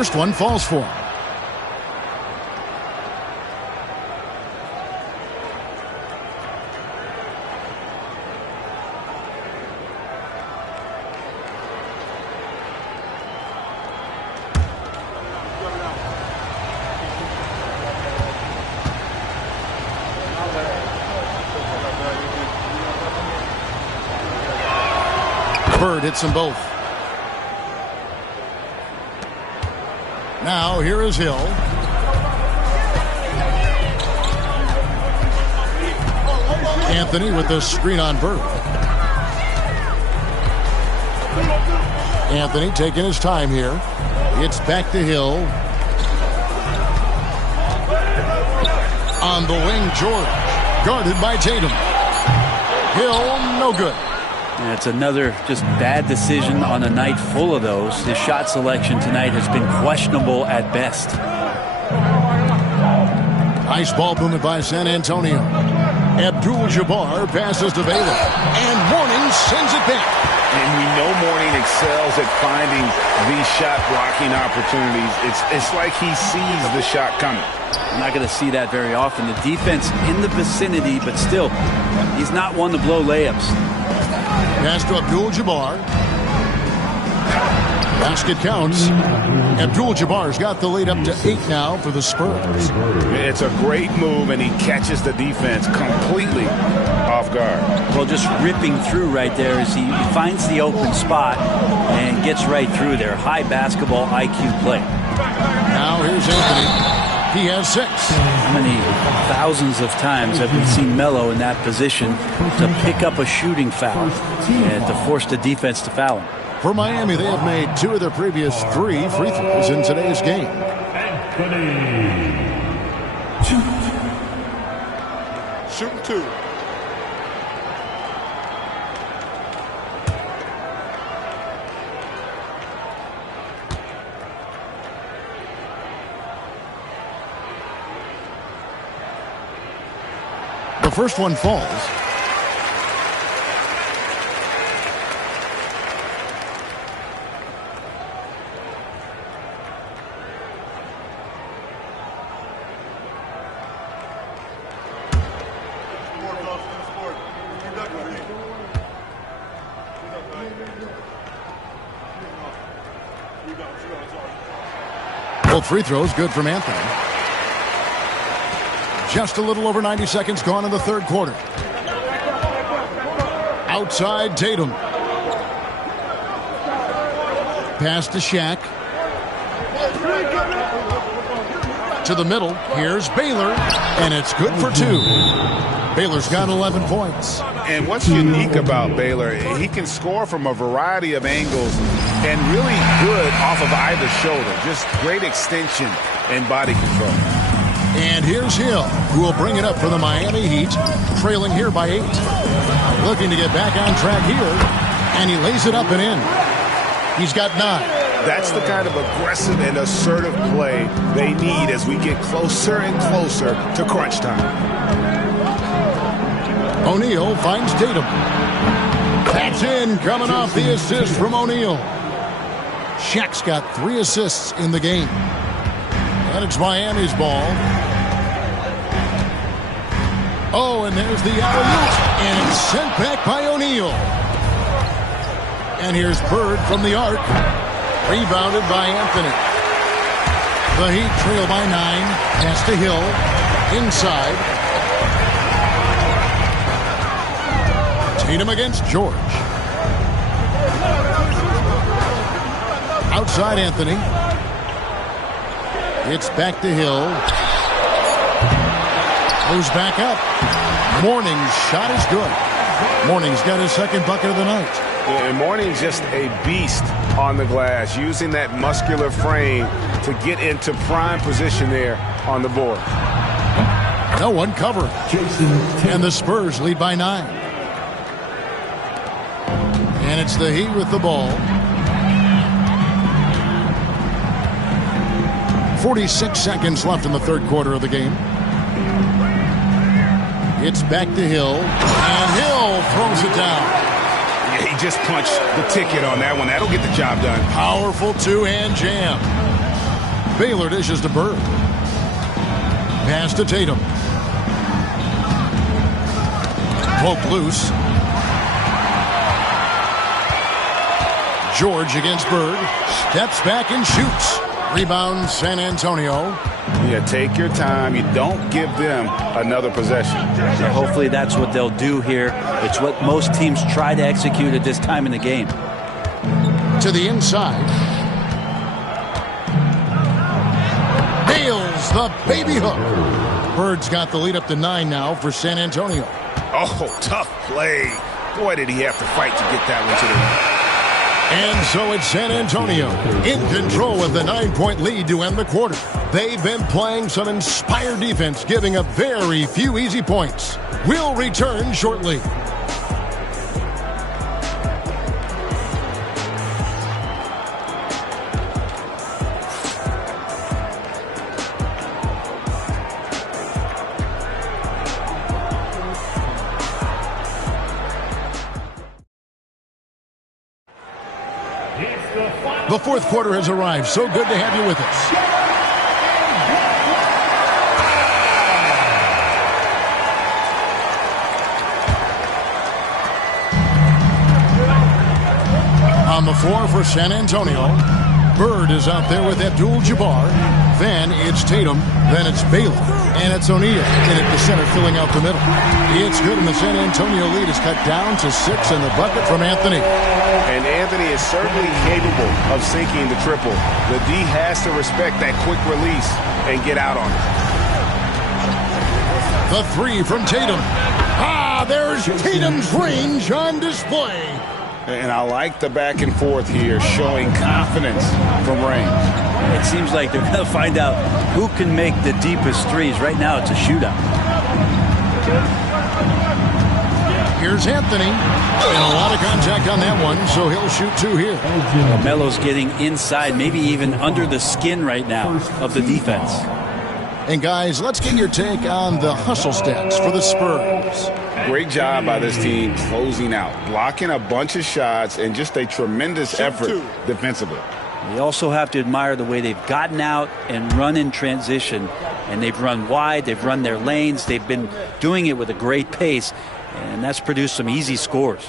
First one falls for him. Bird hits them both. Now here is Hill. Anthony with the screen on Bird. Anthony taking his time here. It's back to Hill. On the wing, George. Guarded by Tatum. Hill, no good. It's another just bad decision on a night full of those. His shot selection tonight has been questionable at best. Nice ball movement by San Antonio. Abdul-Jabbar passes to Baylor. And Mourning sends it back. And we know Mourning excels at finding these shot blocking opportunities. It's like he sees the shot coming. I'm not going to see that very often. The defense in the vicinity, but still, he's not one to blow layups. Pass to Abdul-Jabbar. Basket counts. Abdul-Jabbar's got the lead up to 8 now for the Spurs. It's a great move, and he catches the defense completely off guard. Well, just ripping through right there as he finds the open spot and gets right through there. High basketball IQ play. Now here's Anthony. He has 6. How many thousands of times have we seen Melo in that position to pick up a shooting foul and to force the defense to foul him? For Miami, they have made 2 of their previous 3 free throws in today's game. Shooting 2. The first one falls. Both free throws good from Anthony. Just a little over 90 seconds gone in the third quarter. Outside Tatum. Pass to Shaq. To the middle. Here's Baylor. And it's good for 2. Baylor's got 11 points. And what's unique about Baylor, he can score from a variety of angles and really good off of either shoulder. Just great extension and body control. And here's Hill, who will bring it up for the Miami Heat, trailing here by 8. Looking to get back on track here, and he lays it up and in. He's got 9. That's the kind of aggressive and assertive play they need as we get closer and closer to crunch time. O'Neal finds Tatum. That's in, coming off the assist from O'Neal. Shaq's got 3 assists in the game. And it's Miami's ball. Oh, and there's the alley-oop, and it's sent back by O'Neal. And here's Bird from the arc. Rebounded by Anthony. The Heat trail by 9. Pass to Hill. Inside. Tatum against George. Outside Anthony. It's back to Hill. Moves back up. Mourning's shot is good. Mourning's got his second bucket of the night. And Mourning's just a beast on the glass, using that muscular frame to get into prime position there on the board. No one covering. And the Spurs lead by 9. And it's the Heat with the ball. 46 seconds left in the third quarter of the game. It's back to Hill. And Hill throws it down. Yeah, he just punched the ticket on that one. That'll get the job done. Powerful two-hand jam. Baylor dishes to Bird. Pass to Tatum. Poke loose. George against Bird. Steps back and shoots. Rebound San Antonio. Yeah, take your time. You don't give them another possession. So hopefully that's what they'll do here. It's what most teams try to execute at this time in the game. To the inside. Nails the baby hook. Bird's got the lead up to 9 now for San Antonio. Oh, tough play. Boy, did he have to fight to get that one to the rim. And so it's San Antonio in control of the 9-point lead to end the quarter. They've been playing some inspired defense, giving up very few easy points. We'll return shortly. The fourth quarter has arrived. So good to have you with us. On the floor for San Antonio, Bird is out there with Abdul-Jabbar. Then it's Tatum. Then it's Baylor. And it's O'Neal in at the center, filling out the middle. It's good, and the San Antonio lead is cut down to 6 in the bucket from Anthony. And Anthony is certainly capable of sinking the triple. The D has to respect that quick release and get out on it. The three from Tatum. There's Tatum's range on display. And I like the back and forth here, showing confidence from range. It seems like they're going to find out who can make the deepest threes. Right now, it's a shootout. Here's Anthony. And a lot of contact on that one, so he'll shoot 2 here. Melo's getting inside, maybe even under the skin right now of the defense. And guys, let's get your take on the hustle stats for the Spurs. Great job by this team closing out, blocking a bunch of shots, and just a tremendous effort defensively. You also have to admire the way they've gotten out and run in transition. And they've run wide, they've run their lanes, they've been doing it with a great pace, and that's produced some easy scores.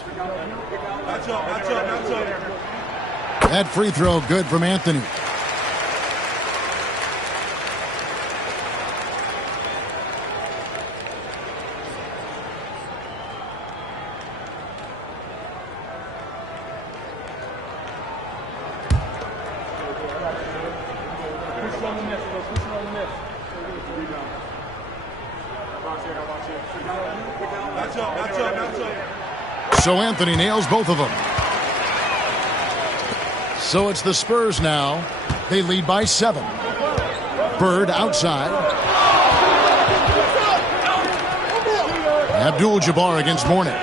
That free throw good from Anthony. So Anthony nails both of them. So it's the Spurs now. They lead by 7. Bird outside. Abdul-Jabbar against Mourning.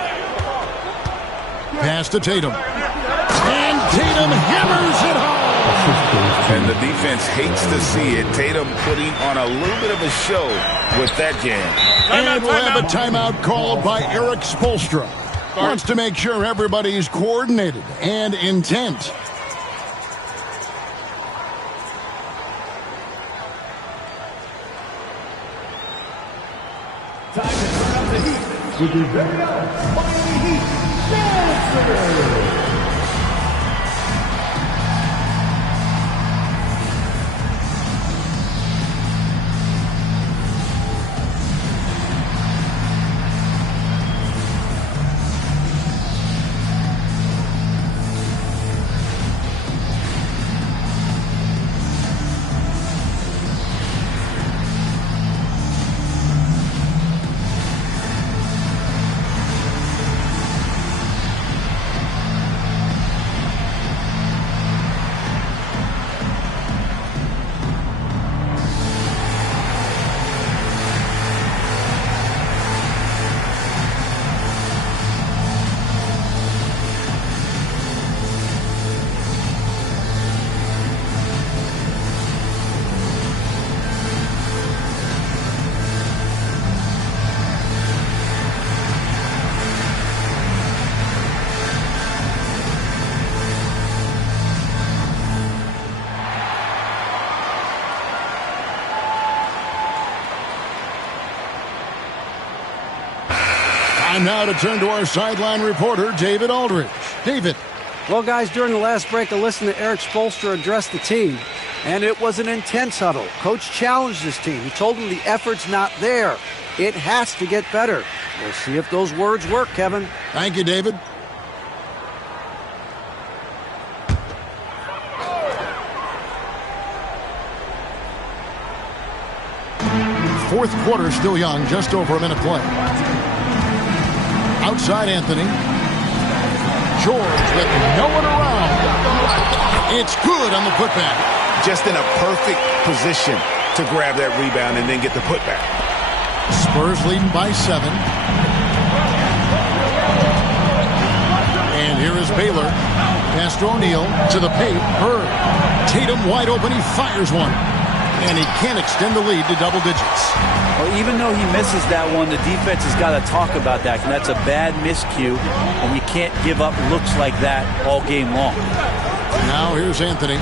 Pass to Tatum. And Tatum hammers it home. And the defense hates to see it. Tatum putting on a little bit of a show with that jam. And we'll have a timeout called by Eric Spoelstra. Wants to make sure everybody's coordinated and intent. Time to turn up the heat with the very own Miami Heat Monster. Time now to turn to our sideline reporter, David Aldridge. David. Well, guys, during the last break, I listened to Eric Spoelstra address the team, and it was an intense huddle. Coach challenged his team. He told them the effort's not there. It has to get better. We'll see if those words work, Kevin. Thank you, David. Fourth quarter still young, just over a minute play. Outside Anthony. George with no one around. It's good on the putback. Just in a perfect position to grab that rebound and then get the putback. Spurs leading by 7. And here is Baylor. Pass to O'Neal to the paint. Bird. Tatum wide open. He fires one. And he can't extend the lead to double digits. Well, even though he misses that one, the defense has got to talk about that. And that's a bad miscue, and you can't give up looks like that all game long. Now here's Anthony.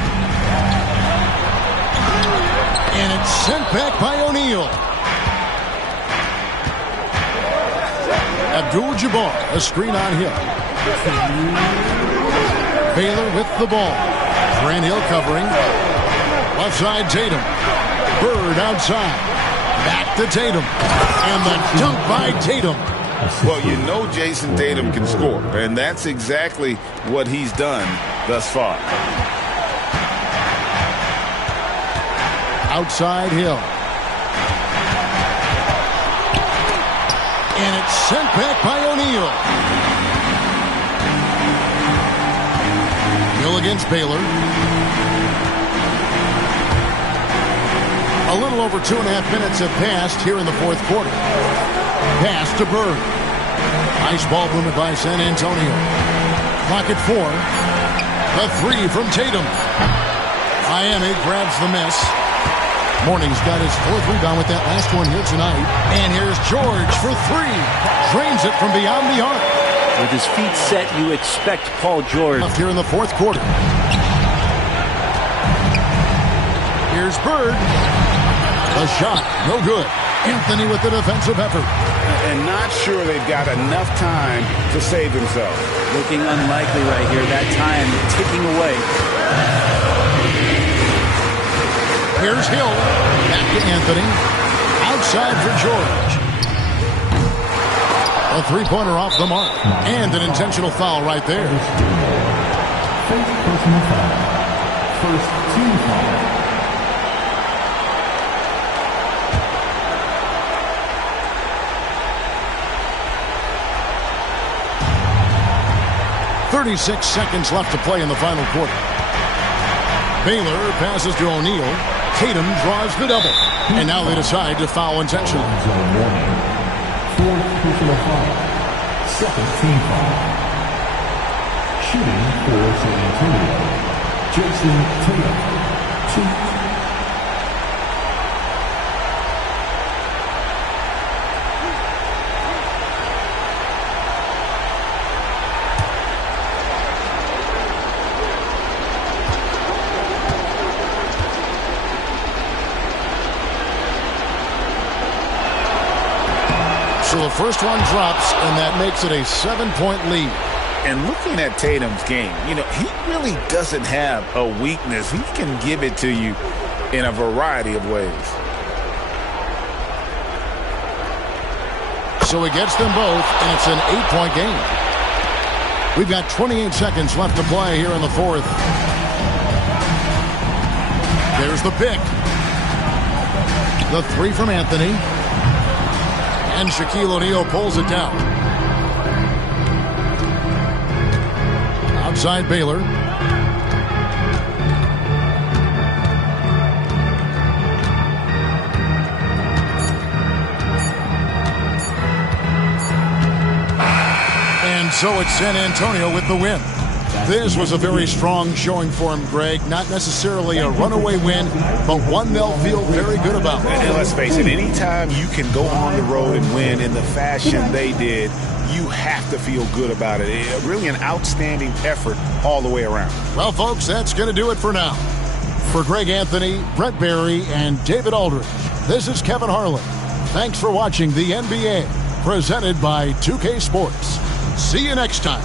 And it's sent back by O'Neal. Abdul-Jabbar, a screen on him. Baylor with the ball. Grant Hill covering. Left side, Tatum. Bird outside. Back to Tatum. And the dunk by Tatum. Well, you know Jason Tatum can score, and that's exactly what he's done thus far. Outside Hill. And it's sent back by O'Neal. Hill against Baylor. A little over 2.5 minutes have passed here in the fourth quarter. Pass to Bird. Nice ball movement by San Antonio. Clock at 4. The 3 from Tatum. Miami grabs the miss. Morning's got his 4th rebound with that last one here tonight. And here's George for 3. Drains it from beyond the arc. With his feet set, you expect Paul George. Up here in the fourth quarter. Here's Bird. The shot, no good. Anthony with the defensive effort. And not sure they've got enough time to save themselves. Looking unlikely right here. That time ticking away. Here's Hill. Back to Anthony. Outside for George. A three-pointer off the mark. And an intentional foul right there. First personal foul. First team foul. 36 seconds left to play in the final quarter. Baylor passes to O'Neal. Tatum draws the double. And now they decide to foul intentionally. Fourth personal foul. Second team foul. Shooting for San Antonio, Jason Tatum. 2. So the first one drops, and that makes it a 7-point lead. And looking at Tatum's game, he really doesn't have a weakness. He can give it to you in a variety of ways. So he gets them both, and it's an 8-point game. We've got 28 seconds left to play here in the fourth. There's the pick. The 3 from Anthony. And Shaquille O'Neal pulls it down. Outside Baylor. And so it's San Antonio with the win. This was a very strong showing for him, Greg. Not necessarily a runaway win, but one they'll feel very good about. And let's face it, anytime you can go on the road and win in the fashion they did, you have to feel good about it. Really an outstanding effort all the way around. Well, folks, that's going to do it for now. For Greg Anthony, Brent Barry, and David Aldridge, this is Kevin Harlan. Thanks for watching the NBA presented by 2K Sports. See you next time.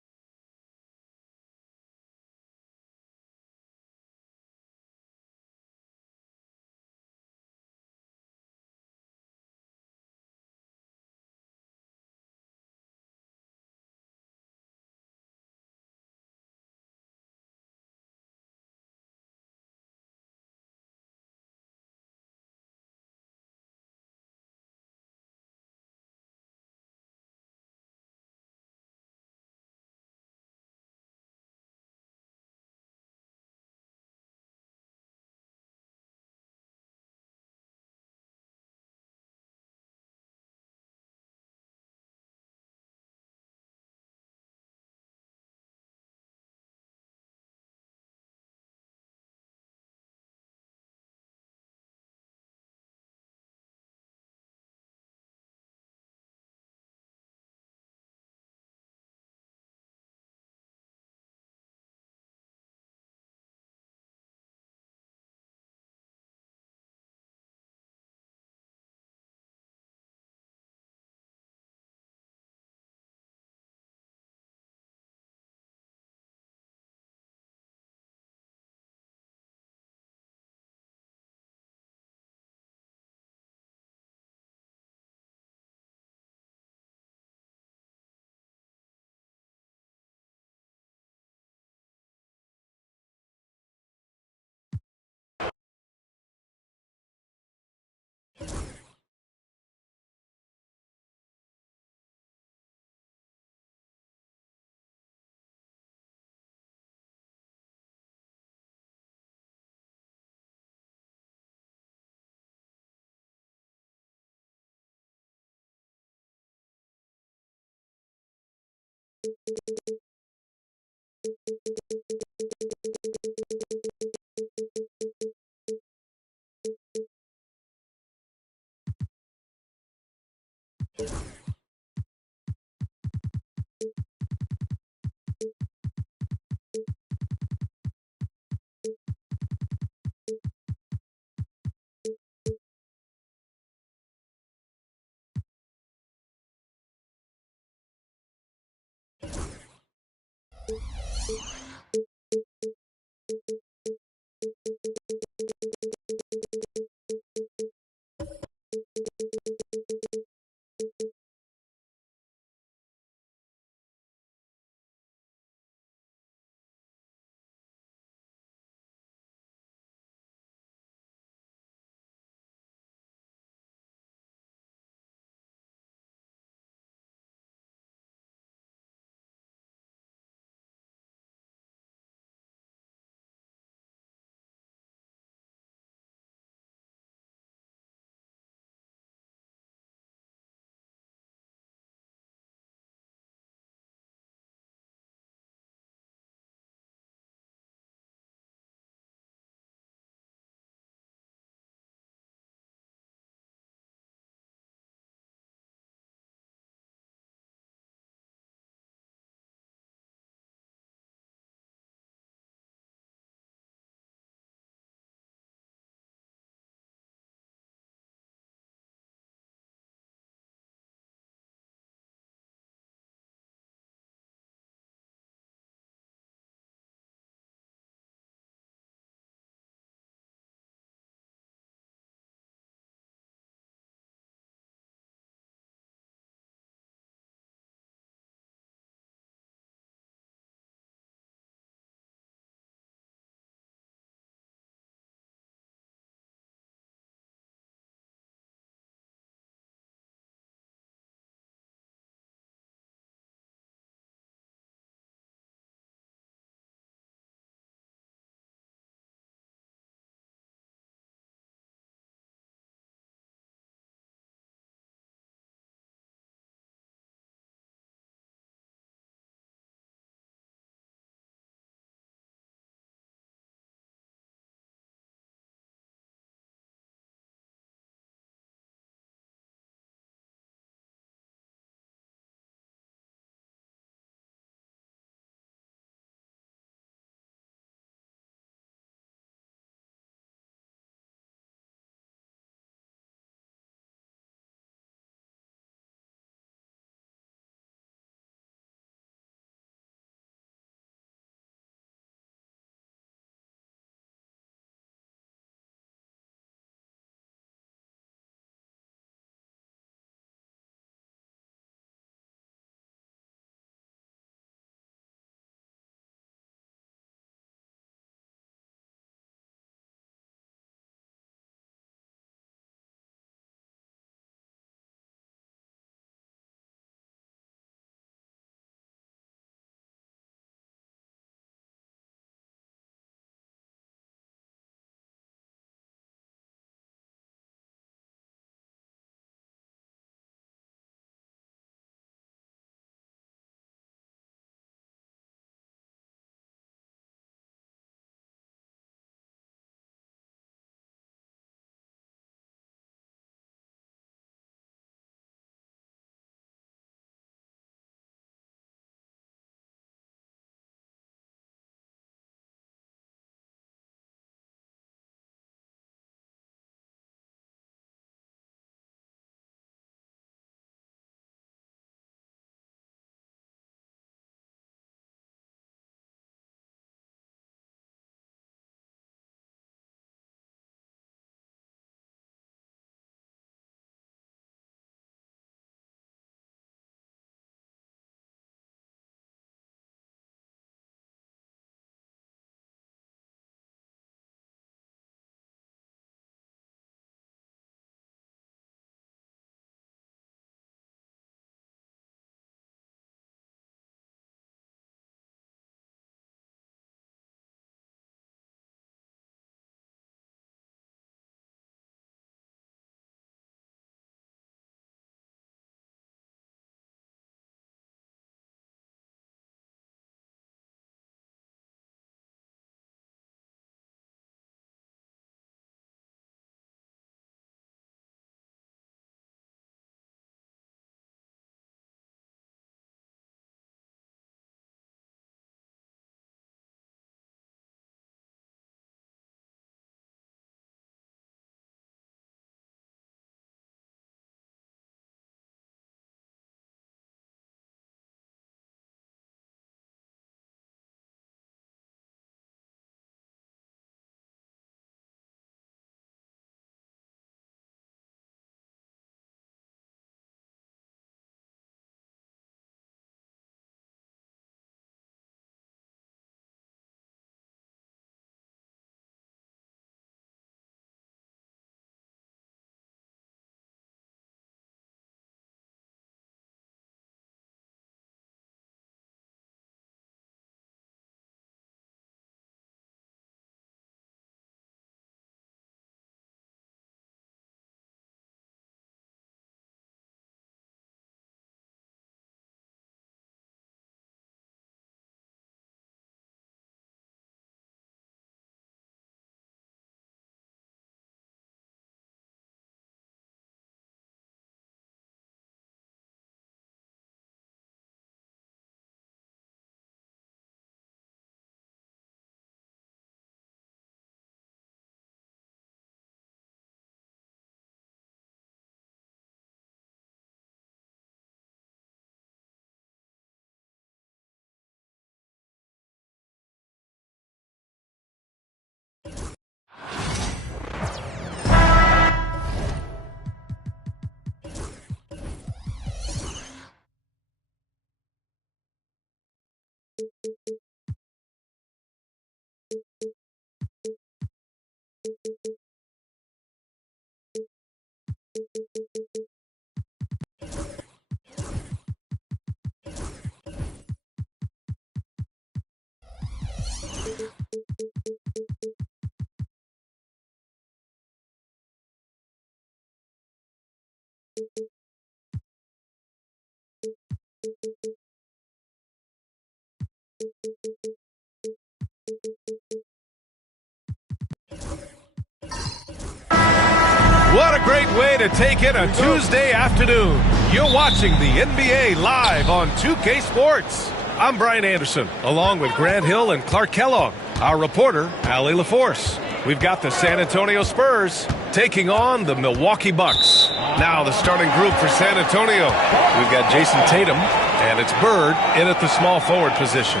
What a great way to take in a Tuesday afternoon. You're watching the NBA live on 2K Sports. I'm Brian Anderson, along with Grant Hill and Clark Kellogg. Our reporter, Allie LaForce. We've got the San Antonio Spurs taking on the Milwaukee Bucks. Now the starting group for San Antonio. We've got Jason Tatum, and it's Bird in at the small forward position.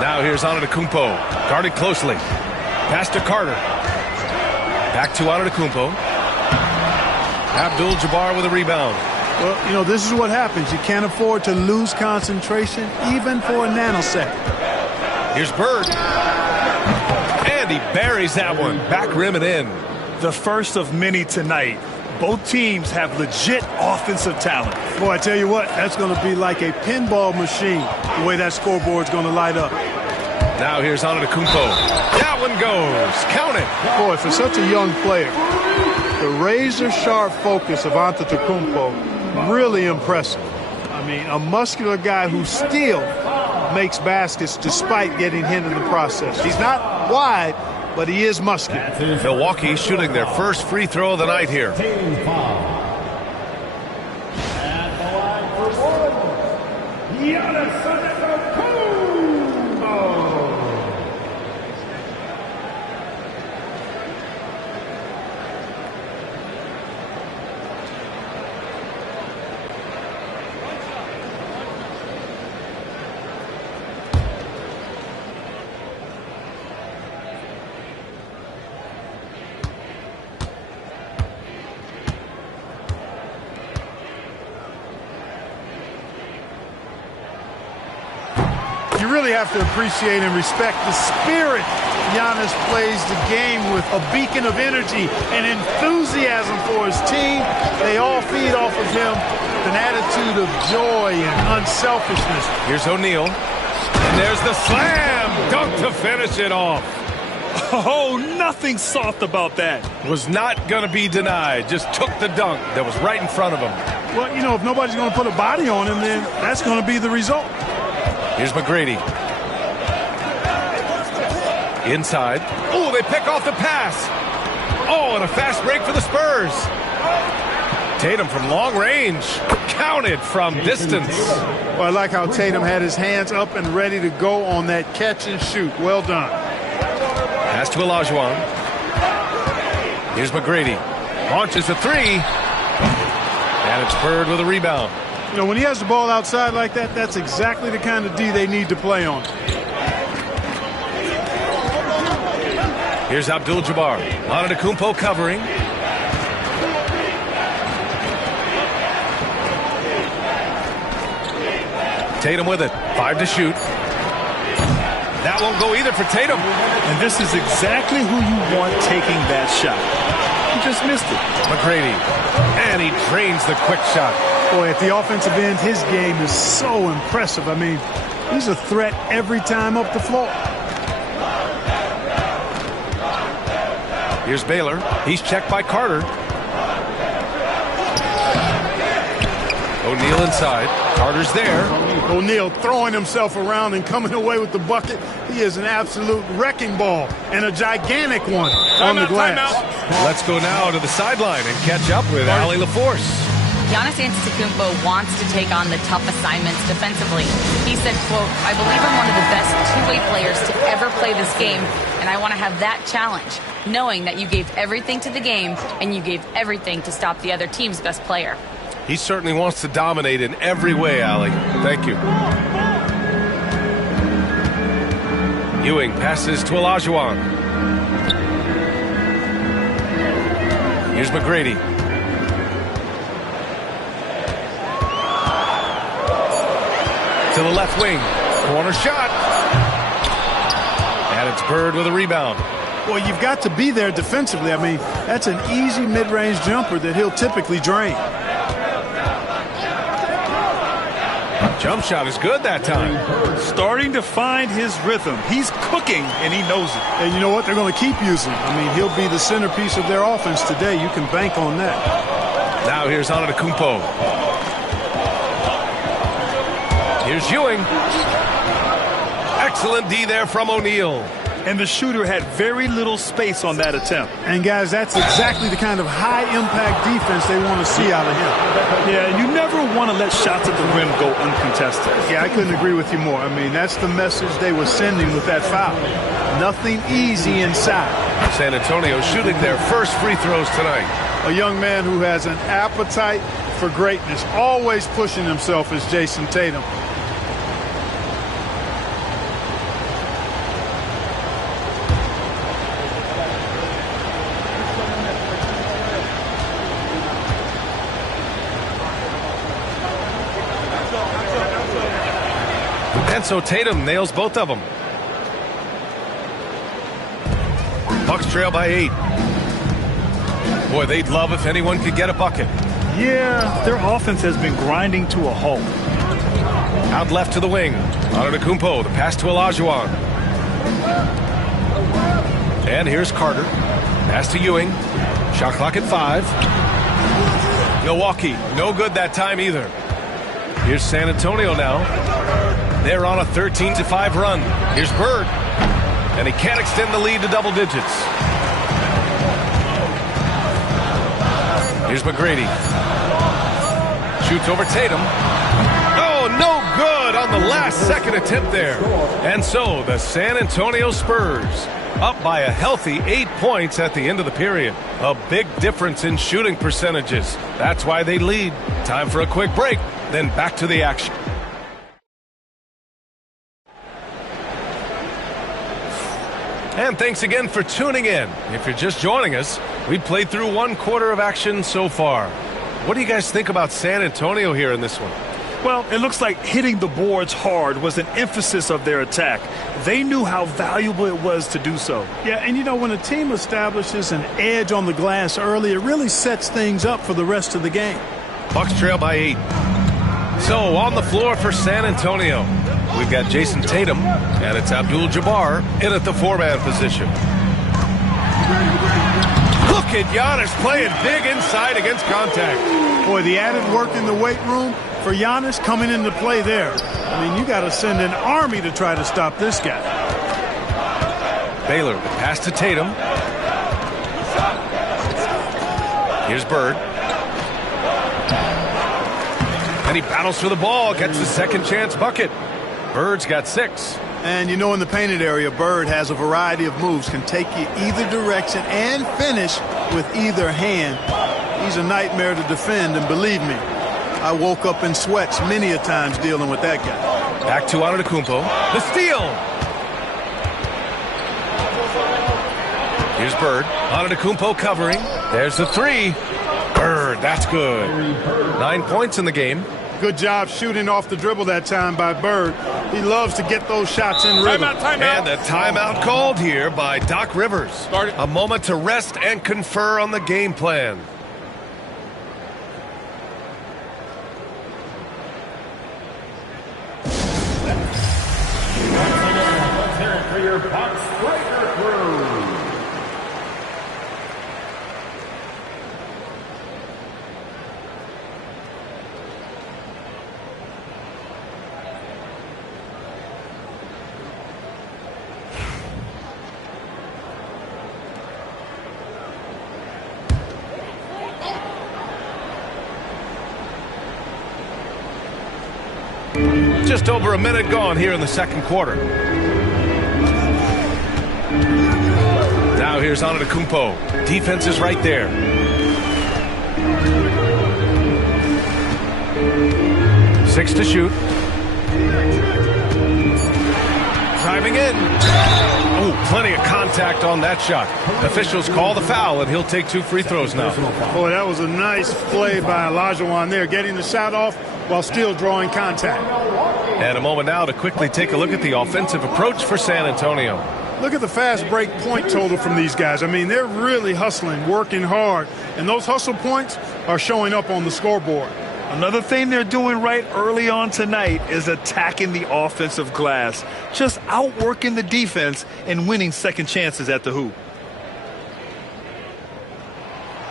Now here's Antetokounmpo, guarded closely. Pass to Carter. Back to Antetokounmpo. Abdul-Jabbar with a rebound. Well, you know, this is what happens. You can't afford to lose concentration, even for a nanosecond. Here's Bird. And he buries that one. Back rim and in. The first of many tonight. Both teams have legit offensive talent. Boy, I tell you what, that's going to be like a pinball machine, the way that scoreboard's going to light up. Now here's Antetokounmpo. That one goes. Count it. Boy, for such a young player, the razor-sharp focus of Antetokounmpo, really impressive. I mean, a muscular guy who still makes baskets despite getting hit in the process. He's not wide, but he is muscular. Milwaukee shooting their first free throw of the night here. You really have to appreciate and respect the spirit Giannis plays the game with, a beacon of energy and enthusiasm for his team. They all feed off of him with an attitude of joy and unselfishness. Here's O'Neal. And there's the slam dunk to finish it off. Oh, nothing soft about that. Was not going to be denied. Just took the dunk that was right in front of him. Well, you know, if nobody's going to put a body on him, then that's going to be the result. Here's McGrady. Inside. Oh, they pick off the pass. Oh, and a fast break for the Spurs. Tatum from long range. Counted from distance. Well, I like how Tatum had his hands up and ready to go on that catch and shoot. Well done. Pass to Olajuwon. Here's McGrady. Launches a three. And it's Bird with a rebound. You know, when he has the ball outside like that, that's exactly the kind of D they need to play on. Here's Abdul-Jabbar. Antetokounmpo covering. Tatum with it. 5 to shoot. That won't go either for Tatum. And this is exactly who you want taking that shot. He just missed it. McGrady. And he drains the quick shot. Boy, at the offensive end, his game is so impressive. I mean, he's a threat every time up the floor. Here's Baylor. He's checked by Carter. O'Neal inside. Carter's there. O'Neal throwing himself around and coming away with the bucket. He is an absolute wrecking ball and a gigantic one on the glass. Let's go now to the sideline and catch up with Allie LaForce. Giannis Antetokounmpo wants to take on the tough assignments defensively. He said, quote, "I believe I'm one of the best two-way players to ever play this game, and I want to have that challenge, knowing that you gave everything to the game and you gave everything to stop the other team's best player." He certainly wants to dominate in every way, Allie. Thank you. Ewing passes to Olajuwon. Here's McGrady. To the left wing. Corner shot. And it's Bird with a rebound. Well, you've got to be there defensively. I mean, that's an easy mid-range jumper that he'll typically drain. Jump shot is good that time. Starting to find his rhythm. He's cooking, and he knows it. And you know what? They're going to keep using him. I mean, he'll be the centerpiece of their offense today. You can bank on that. Now here's Antetokounmpo. Here's Ewing. Excellent D there from O'Neal. And the shooter had very little space on that attempt. And, guys, that's exactly the kind of high-impact defense they want to see out of him. Yeah, you never want to let shots at the rim go uncontested. Yeah, I couldn't agree with you more. I mean, that's the message they were sending with that foul. Nothing easy inside. San Antonio shooting their first free throws tonight. A young man who has an appetite for greatness, always pushing himself, is Jason Tatum. And so Tatum nails both of them. Bucks trail by 8. Boy, they'd love if anyone could get a bucket. Yeah, their offense has been grinding to a halt. Out left to the wing. Antetokounmpo, the pass to Olajuwon. And here's Carter. Pass to Ewing. Shot clock at 5. Milwaukee, no good that time either. Here's San Antonio now. They're on a 13-5 run. Here's Bird. And he can't extend the lead to double digits. Here's McGrady. Shoots over Tatum. Oh, no good on the last second attempt there. And so the San Antonio Spurs up by a healthy 8 points at the end of the period. A big difference in shooting percentages. That's why they lead. Time for a quick break, then back to the action. And thanks again for tuning in. If you're just joining us, we played through 1 quarter of action so far. What do you guys think about San Antonio here in this one? Well, it looks like hitting the boards hard was an emphasis of their attack. They knew how valuable it was to do so. Yeah, and you know, when a team establishes an edge on the glass early, it really sets things up for the rest of the game. Bucks trail by 8. So on the floor for San Antonio, we've got Jason Tatum, and it's Abdul-Jabbar in at the 4-man position. Look at Giannis playing big inside against contact. Boy, the added work in the weight room for Giannis coming into play there. I mean, you got to send an army to try to stop this guy. Baylor, the pass to Tatum. Here's Bird. And he battles for the ball, gets the second chance bucket. Bird's got 6. And you know, in the painted area, Bird has a variety of moves, can take you either direction and finish with either hand. He's a nightmare to defend, and believe me, I woke up in sweats many a times dealing with that guy. Back to Antetokounmpo. The steal. Here's Bird. Antetokounmpo covering. There's the 3. Bird, that's good. 9 points in the game. Good job shooting off the dribble that time by Bird. He loves to get those shots in rhythm. Timeout. And a timeout called here by Doc Rivers. A moment to rest and confer on the game plan. Let's hear it for your Bucks Breaker crew. Just over a minute gone here in the second quarter. Now here's Antetokounmpo. Defense is right there. Six to shoot. Driving in. Oh, plenty of contact on that shot. Officials call the foul, and he'll take 2 free throws now. Boy, that was a nice play by Olajuwon there, getting the shot off while still drawing contact. And a moment now to quickly take a look at the offensive approach for San Antonio. Look at the fast break point total from these guys. I mean, they're really hustling, working hard, and those hustle points are showing up on the scoreboard. Another thing they're doing right early on tonight is attacking the offensive glass, just outworking the defense and winning second chances at the hoop.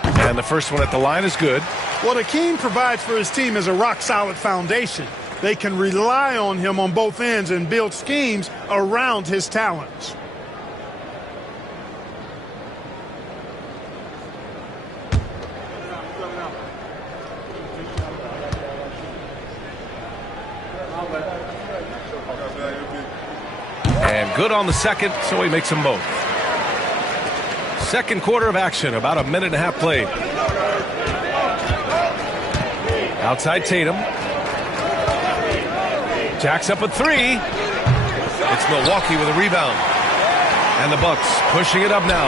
And the first one at the line is good. What Akeem provides for his team is a rock-solid foundation. they can rely on him on both ends and build schemes around his talents. And good on the second, so he makes them both. Second quarter of action, about a minute and a half played. Outside Tatum. Jacks up a three. It's Milwaukee with a rebound. And the Bucks pushing it up now.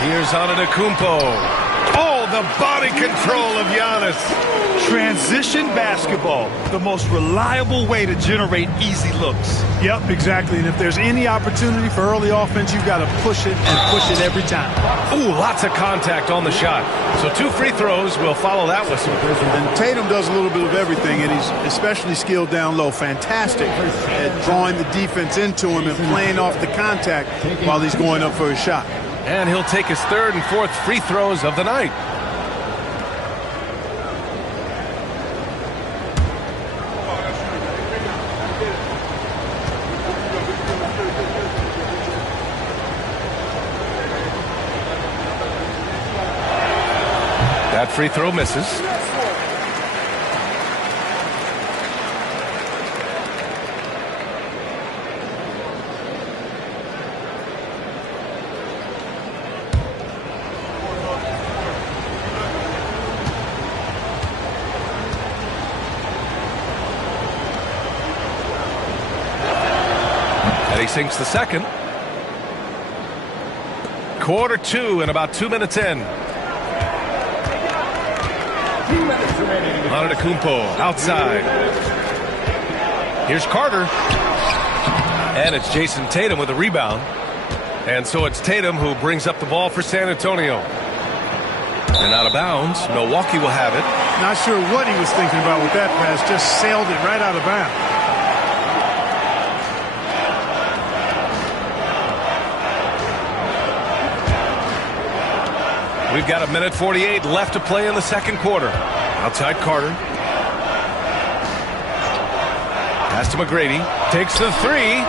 Here's Antetokounmpo. Oh, the body control of Giannis. Transition basketball, the most reliable way to generate easy looks. Yep, exactly. And if there's any opportunity for early offense, you've got to push it and push it every time. Ooh, lots of contact on the shot. So 2 free throws will follow that whistle. And Tatum does a little bit of everything, and he's especially skilled down low. Fantastic at drawing the defense into him and playing off the contact while he's going up for his shot. And he'll take his 3rd and 4th free throws of the night. That free throw misses. And he sinks the second. Quarter 2 and about 2 minutes in. Antetokounmpo outside. Here's Carter. And it's Jason Tatum with a rebound. And so it's Tatum who brings up the ball for San Antonio. And out of bounds. Milwaukee will have it. Not sure what he was thinking about with that pass. Just sailed it right out of bounds. We've got 1:48 left to play in the second quarter. Outside Carter. Pass to McGrady. Takes the 3.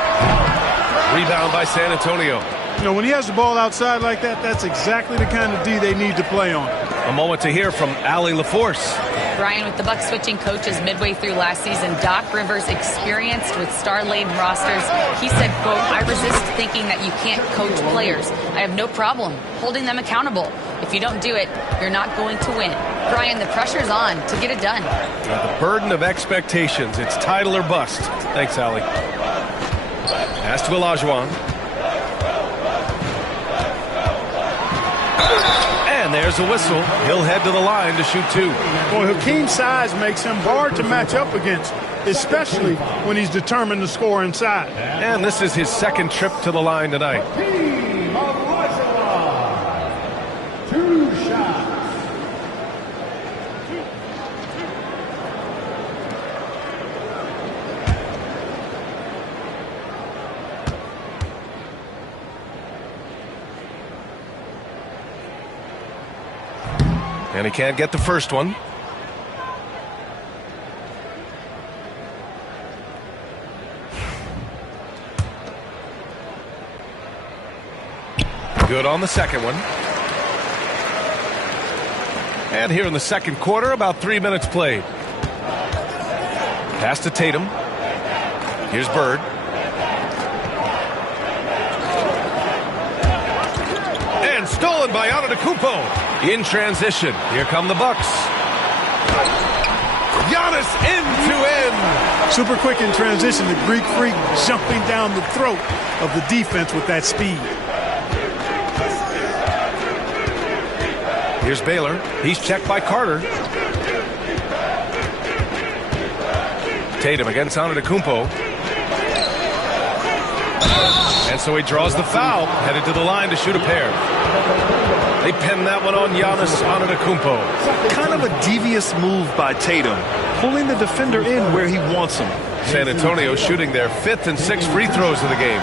Rebound by San Antonio. You know, when he has the ball outside like that, that's exactly the kind of D they need to play on. A moment to hear from Allie LaForce. Brian, with the Bucks switching coaches midway through last season, Doc Rivers, experienced with star-laden rosters, he said, quote, "I resist thinking that you can't coach players. I have no problem holding them accountable. If you don't do it, you're not going to win." Brian, the pressure's on to get it done. The burden of expectations. It's title or bust. Thanks, Allie. Pass to Olajuwon. And there's a whistle. He'll head to the line to shoot 2. Boy, Hakeem's size makes him hard to match up against, especially when he's determined to score inside. And this is his second trip to the line tonight. 2 shots. And he can't get the first one. Good on the second one. And here in the second quarter, about 3 minutes played. Pass to Tatum. Here's Bird. And stolen by Antetokounmpo. In transition, here come the Bucks. Giannis end to end. Super quick in transition. The Greek Freak jumping down the throat of the defense with that speed. Here's Baylor. He's checked by Carter. Tatum against Antetokounmpo. And so he draws the foul, headed to the line to shoot a pair. They pin that one on Giannis Antetokounmpo. Kind of a devious move by Tatum, pulling the defender in where he wants him. San Antonio shooting their 5th and 6th free throws of the game.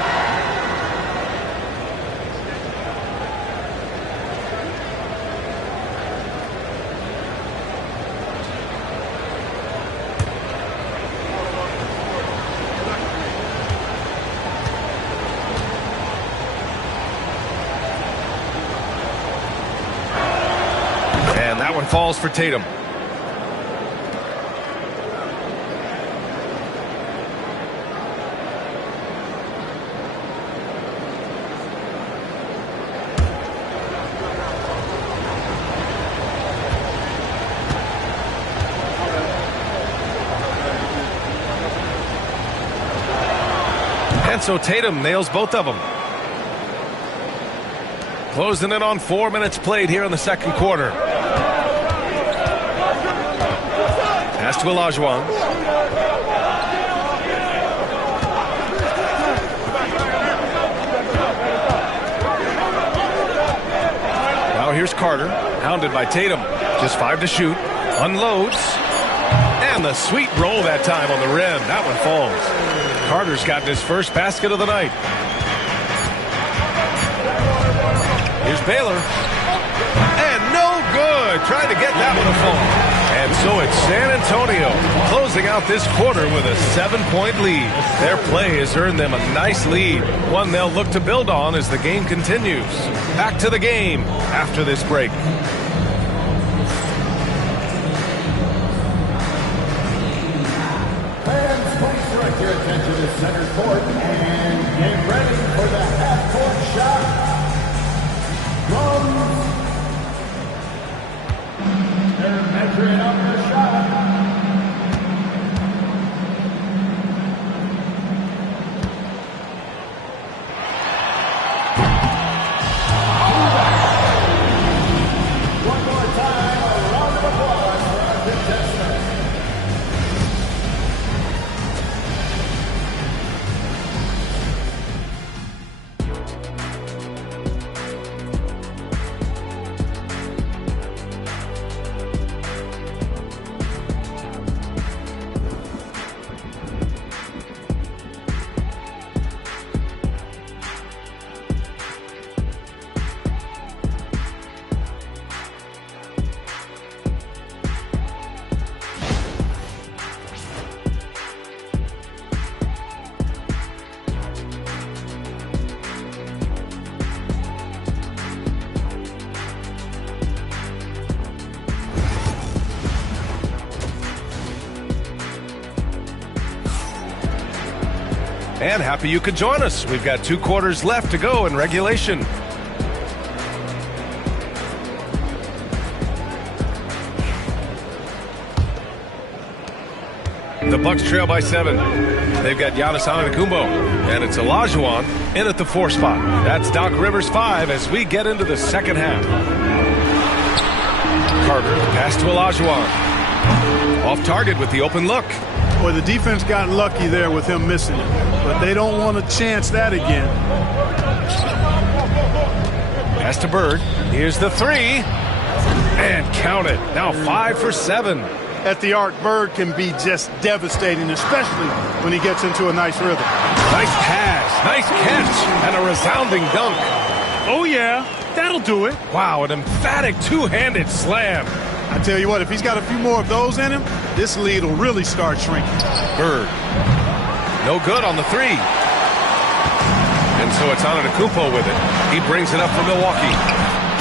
one falls for Tatum. And so Tatum nails both of them. Closing in on 4 minutes played here in the second quarter. Pass to Olajuwon. Now here's Carter, hounded by Tatum. Just 5 to shoot. Unloads. And the sweet roll that time on the rim. That one falls. Carter's gotten his first basket of the night. Here's Baylor. And no good. Trying to get that one to fall. And so it's San Antonio closing out this quarter with a 7-point lead. Their play has earned them a nice lead, one they'll look to build on as the game continues. Back to the game after this break. Fans, please direct your attention to center court and get ready for the half-court shot. They're measuring up the shot. One more time, a round of applause for our contestants. And happy you could join us. We've got 2 quarters left to go in regulation. The Bucks trail by 7. They've got Giannis Antetokounmpo, and it's Olajuwon in at the 4 spot. That's Doc Rivers 5 as we get into the second half. Carter, pass to Olajuwon. Off target with the open look. Boy, the defense got lucky there with him missing it, but they don't want to chance that again. Pass to Bird. Here's the 3. And count it. Now 5 for 7. At the arc, Bird can be just devastating, especially when he gets into a nice rhythm. Nice pass, nice catch, and a resounding dunk. Oh, yeah, that'll do it. Wow, an emphatic two-handed slam. I tell you what, if he's got a few more of those in him, this lead will really start shrinking. Bird. No good on the 3. And so it's Antetokounmpo with it. He brings it up for Milwaukee.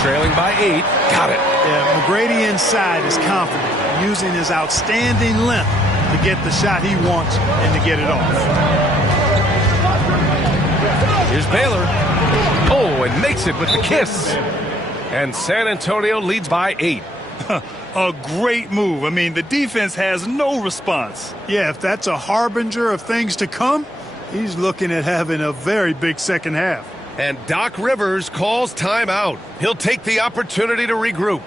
Trailing by 8. Got it. Yeah, McGrady inside is confident, using his outstanding length to get the shot he wants and to get it off. Here's Baylor. Oh, and makes it with the kiss. And San Antonio leads by 8. A great move. I mean, the defense has no response. Yeah, if that's a harbinger of things to come, he's looking at having a very big second half. And Doc Rivers calls timeout. He'll take the opportunity to regroup.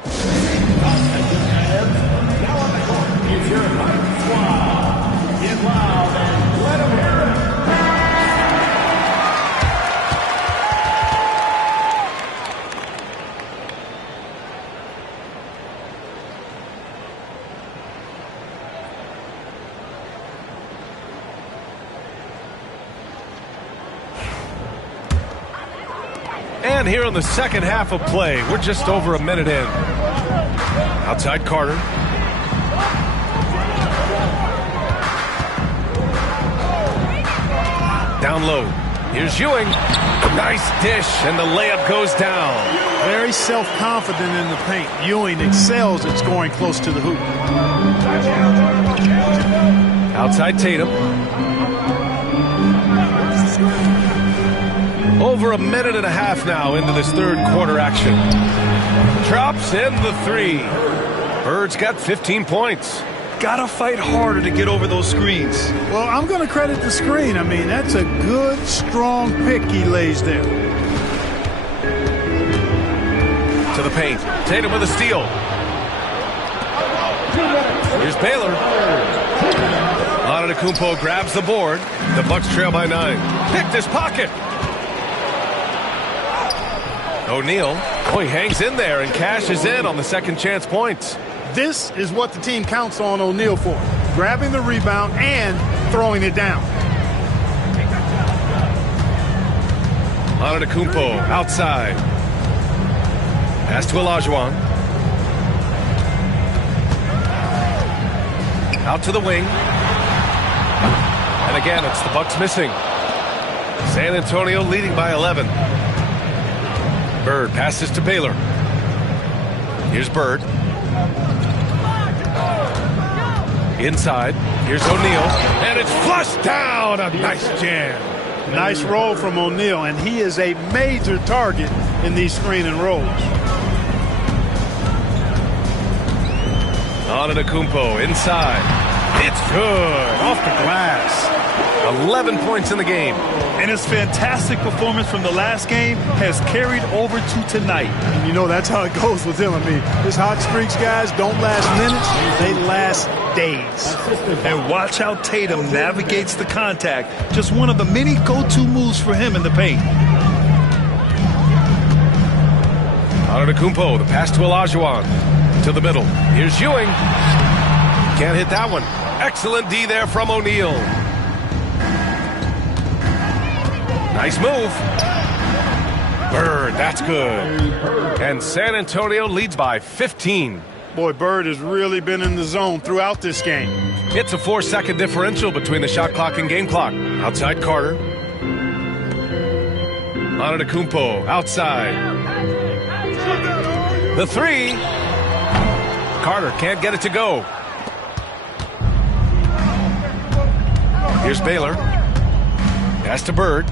And here in the second half of play, we're just over a minute in. Outside Carter. Down low. Here's Ewing. Nice dish, and the layup goes down. Very self-confident in the paint. Ewing excels at scoring close to the hoop. Outside Tatum. Over a minute and a half now into this third quarter action. Drops in the three. Bird's got 15 points. Gotta fight harder to get over those screens. Well, I'm going to credit the screen. I mean, that's a good, strong pick he lays there. To the paint. Tatum with a steal. Here's Baylor. Antetokounmpo grabs the board. The Bucks trail by 9. Picked his pocket. O'Neal. Oh, he hangs in there and cashes in on the second chance points. This is what the team counts on O'Neal for. Grabbing the rebound and throwing it down. Antetokounmpo outside. Pass to Olajuwon. Out to the wing. And again, it's the Bucks missing. San Antonio leading by 11. Bird passes to Baylor. Here's Bird. Inside. Here's O'Neal. And it's flushed down. A nice jam. Nice roll from O'Neal, and he is a major target in these screen and rolls. Antetokounmpo inside. It's good. Off the glass. 11 points in the game. And his fantastic performance from the last game has carried over to tonight. And you know, that's how it goes with him. I mean, his hot streaks, guys, don't last minutes. They last days. And watch how Tatum navigates the contact. Just one of the many go-to moves for him in the paint. Antetokounmpo, the pass to Olajuwon. To the middle. Here's Ewing. Can't hit that one. Excellent D there from O'Neal. Nice move. Bird, that's good. And San Antonio leads by 15. Boy, Bird has really been in the zone throughout this game. It's a 4-second differential between the shot clock and game clock. Outside Carter. Antetokounmpo outside. The three. Carter can't get it to go. Here's Baylor. Pass to Bird.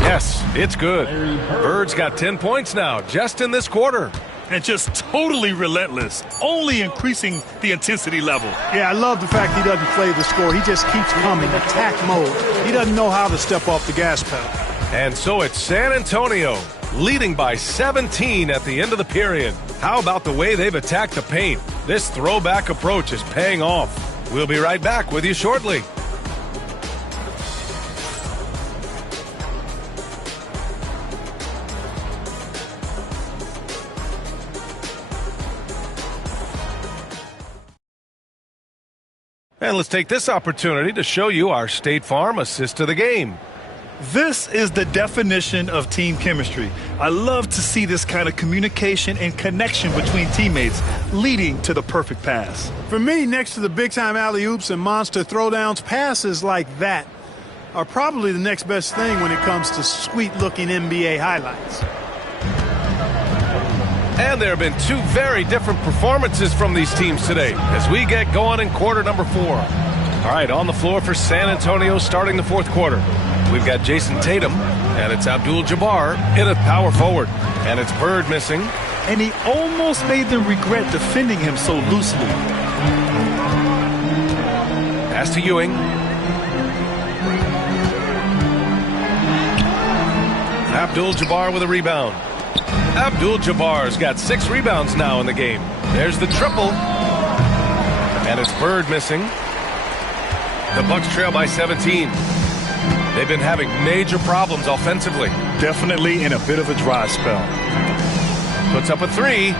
Yes, it's good. Bird's got 10 points now, just in this quarter. And just totally relentless, only increasing the intensity level. Yeah, I love the fact he doesn't play the score. He just keeps coming, attack mode. He doesn't know how to step off the gas pedal. And so it's San Antonio leading by 17 at the end of the period. How about the way they've attacked the paint? This throwback approach is paying off. We'll be right back with you shortly. And let's take this opportunity to show you our State Farm assist to the game. This is the definition of team chemistry. I love to see this kind of communication and connection between teammates leading to the perfect pass. For me, next to the big-time alley-oops and monster throwdowns, passes like that are probably the next best thing when it comes to sweet-looking NBA highlights. And there have been two very different performances from these teams today as we get going in quarter number 4. All right, on the floor for San Antonio starting the fourth quarter. We've got Jason Tatum, and it's Abdul-Jabbar in a power forward. And it's Bird missing. And he almost made them regret defending him so loosely. Pass to Ewing. Abdul-Jabbar with a rebound. Abdul-Jabbar's got 6 rebounds now in the game. There's the triple. And it's Bird missing. The Bucks trail by 17. They've been having major problems offensively. Definitely in a bit of a dry spell. Puts up a 3.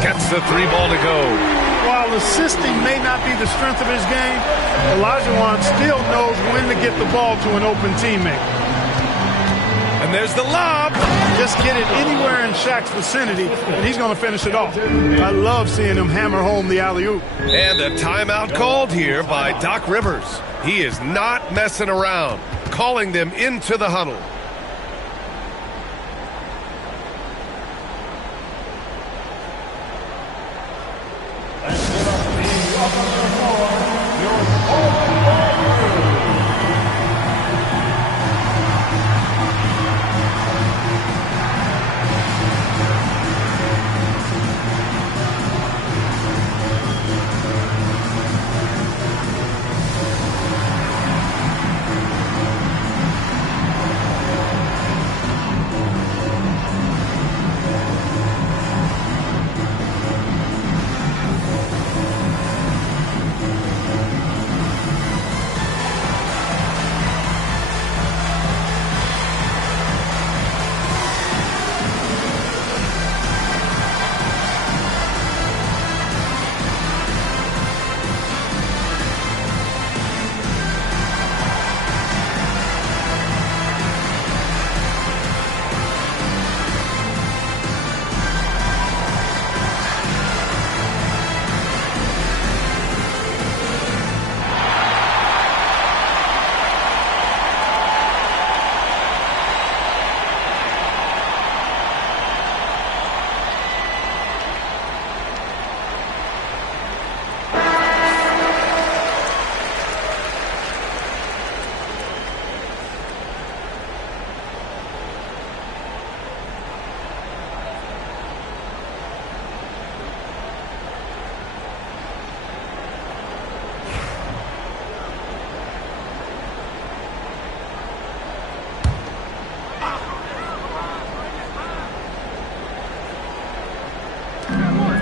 Gets the 3 ball to go. While assisting may not be the strength of his game, Olajuwon still knows when to get the ball to an open teammate. And there's the lob. Just get it anywhere in Shaq's vicinity, and he's going to finish it off. I love seeing him hammer home the alley-oop. And a timeout called here by Doc Rivers. He is not messing around, calling them into the huddle.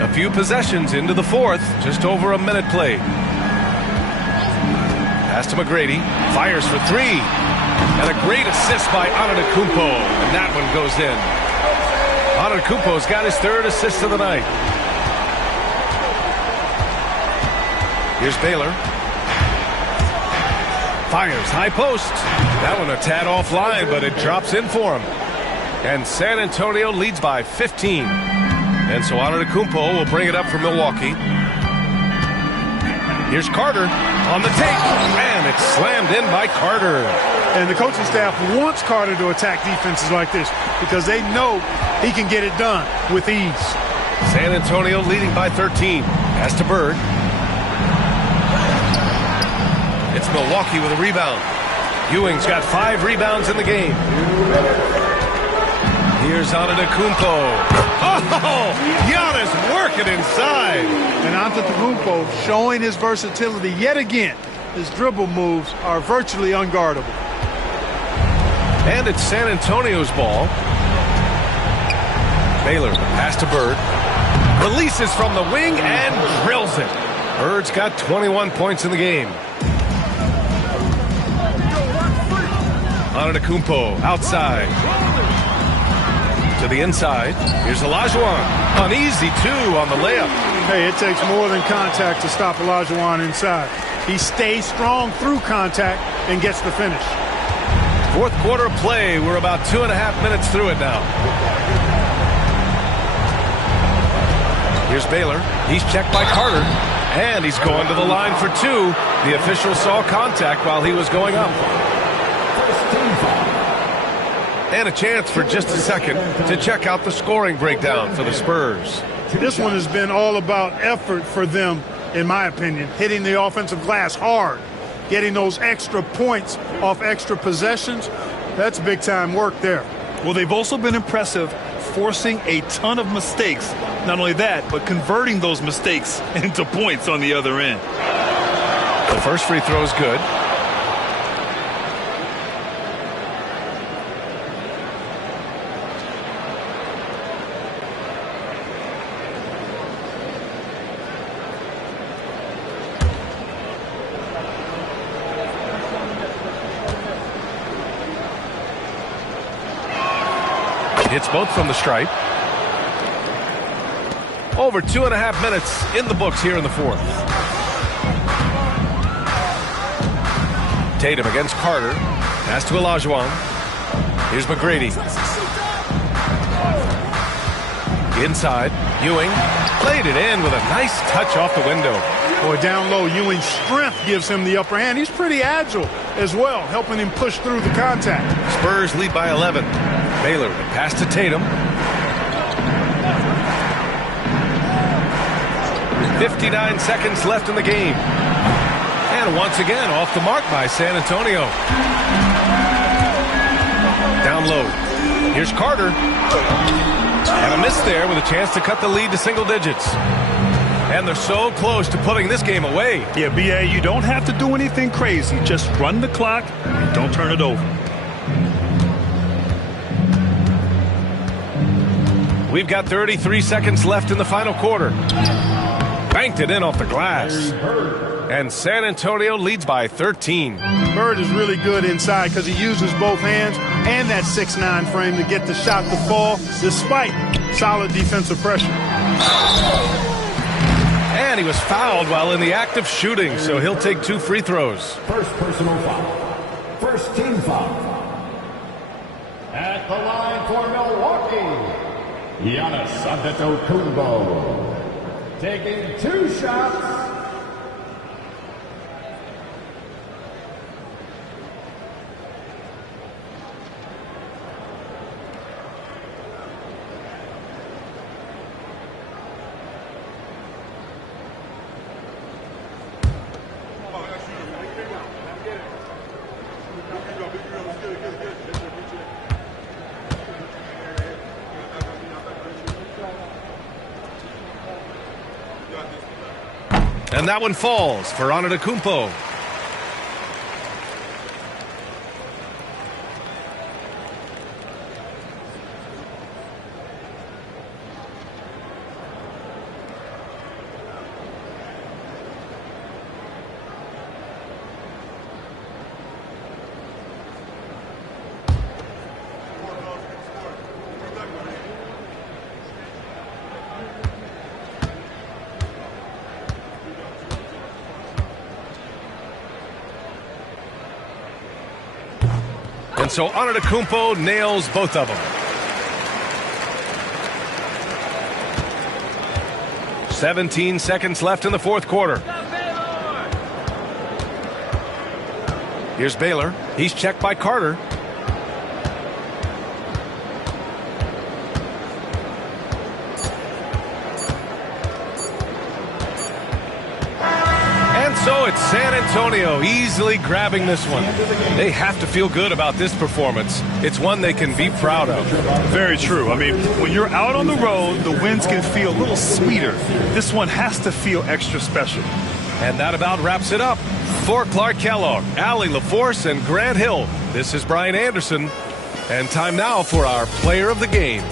A few possessions into the fourth, just over a minute played. Pass to McGrady, fires for three. And a great assist by Antetokounmpo, and that one goes in. Antetokounmpo's got his third assist of the night. Here's Baylor. Fires, high post. That one a tad offline, but it drops in for him. And San Antonio leads by 15. And so Antetokounmpo will bring it up for Milwaukee. Here's Carter on the take, and it's slammed in by Carter. And the coaching staff wants Carter to attack defenses like this because they know he can get it done with ease. San Antonio leading by 13. Pass to Bird. It's Milwaukee with a rebound. Ewing's got 5 rebounds in the game. Here's Antetokounmpo. Oh, Giannis working inside. And Antetokounmpo showing his versatility yet again. His dribble moves are virtually unguardable. And it's San Antonio's ball. Baylor, the pass to Bird. Releases from the wing and drills it. Bird's got 21 points in the game. Antetokounmpo outside. To the inside. Here's Olajuwon. An easy 2 on the layup. Hey, it takes more than contact to stop Olajuwon inside. He stays strong through contact and gets the finish. Fourth quarter of play. We're about 2.5 minutes through it now. Here's Baylor. He's checked by Carter. And he's going to the line for 2. The official saw contact while he was going up. And a chance for just a second to check out the scoring breakdown for the Spurs. This one has been all about effort for them, in my opinion. Hitting the offensive glass hard. Getting those extra points off extra possessions. That's big-time work there. Well, they've also been impressive forcing a ton of mistakes. Not only that, but converting those mistakes into points on the other end. The first free throw is good. Hits both from the stripe. Over 2.5 minutes in the books here in the fourth. Tatum against Carter. Pass to Olajuwon. Here's McGrady. Inside. Ewing played it in with a nice touch off the window. Boy, down low, Ewing's strength gives him the upper hand. He's pretty agile as well, helping him push through the contact. Spurs lead by 11. Baylor, the pass to Tatum. 59 seconds left in the game. And once again, off the mark by San Antonio. Down low. Here's Carter. And a miss there with a chance to cut the lead to single digits. And they're so close to putting this game away. Yeah, B.A., you don't have to do anything crazy. Just run the clock and don't turn it over. We've got 33 seconds left in the final quarter. Banked it in off the glass. And San Antonio leads by 13. Bird is really good inside because he uses both hands and that 6'9" frame to get the shot to fall despite solid defensive pressure. And he was fouled while in the act of shooting, so he'll take 2 free throws. First personal foul. First team foul. At the line for Milwaukee, Giannis Antetokounmpo. Taking 2 shots. And that one falls for Antetokounmpo. so Antetokounmpo nails both of them. 17 seconds left in the fourth quarter. Here's Baylor. He's checked by Carter. And so it's San Antonio easily grabbing this one. They have to feel good about this performance. It's one they can be proud of. Very true. I mean, when you're out on the road, the wins can feel a little sweeter. This one has to feel extra special. And that about wraps it up. For Clark Kellogg, Allie LaForce, and Grant Hill, this is Brian Anderson. And time now for our player of the game.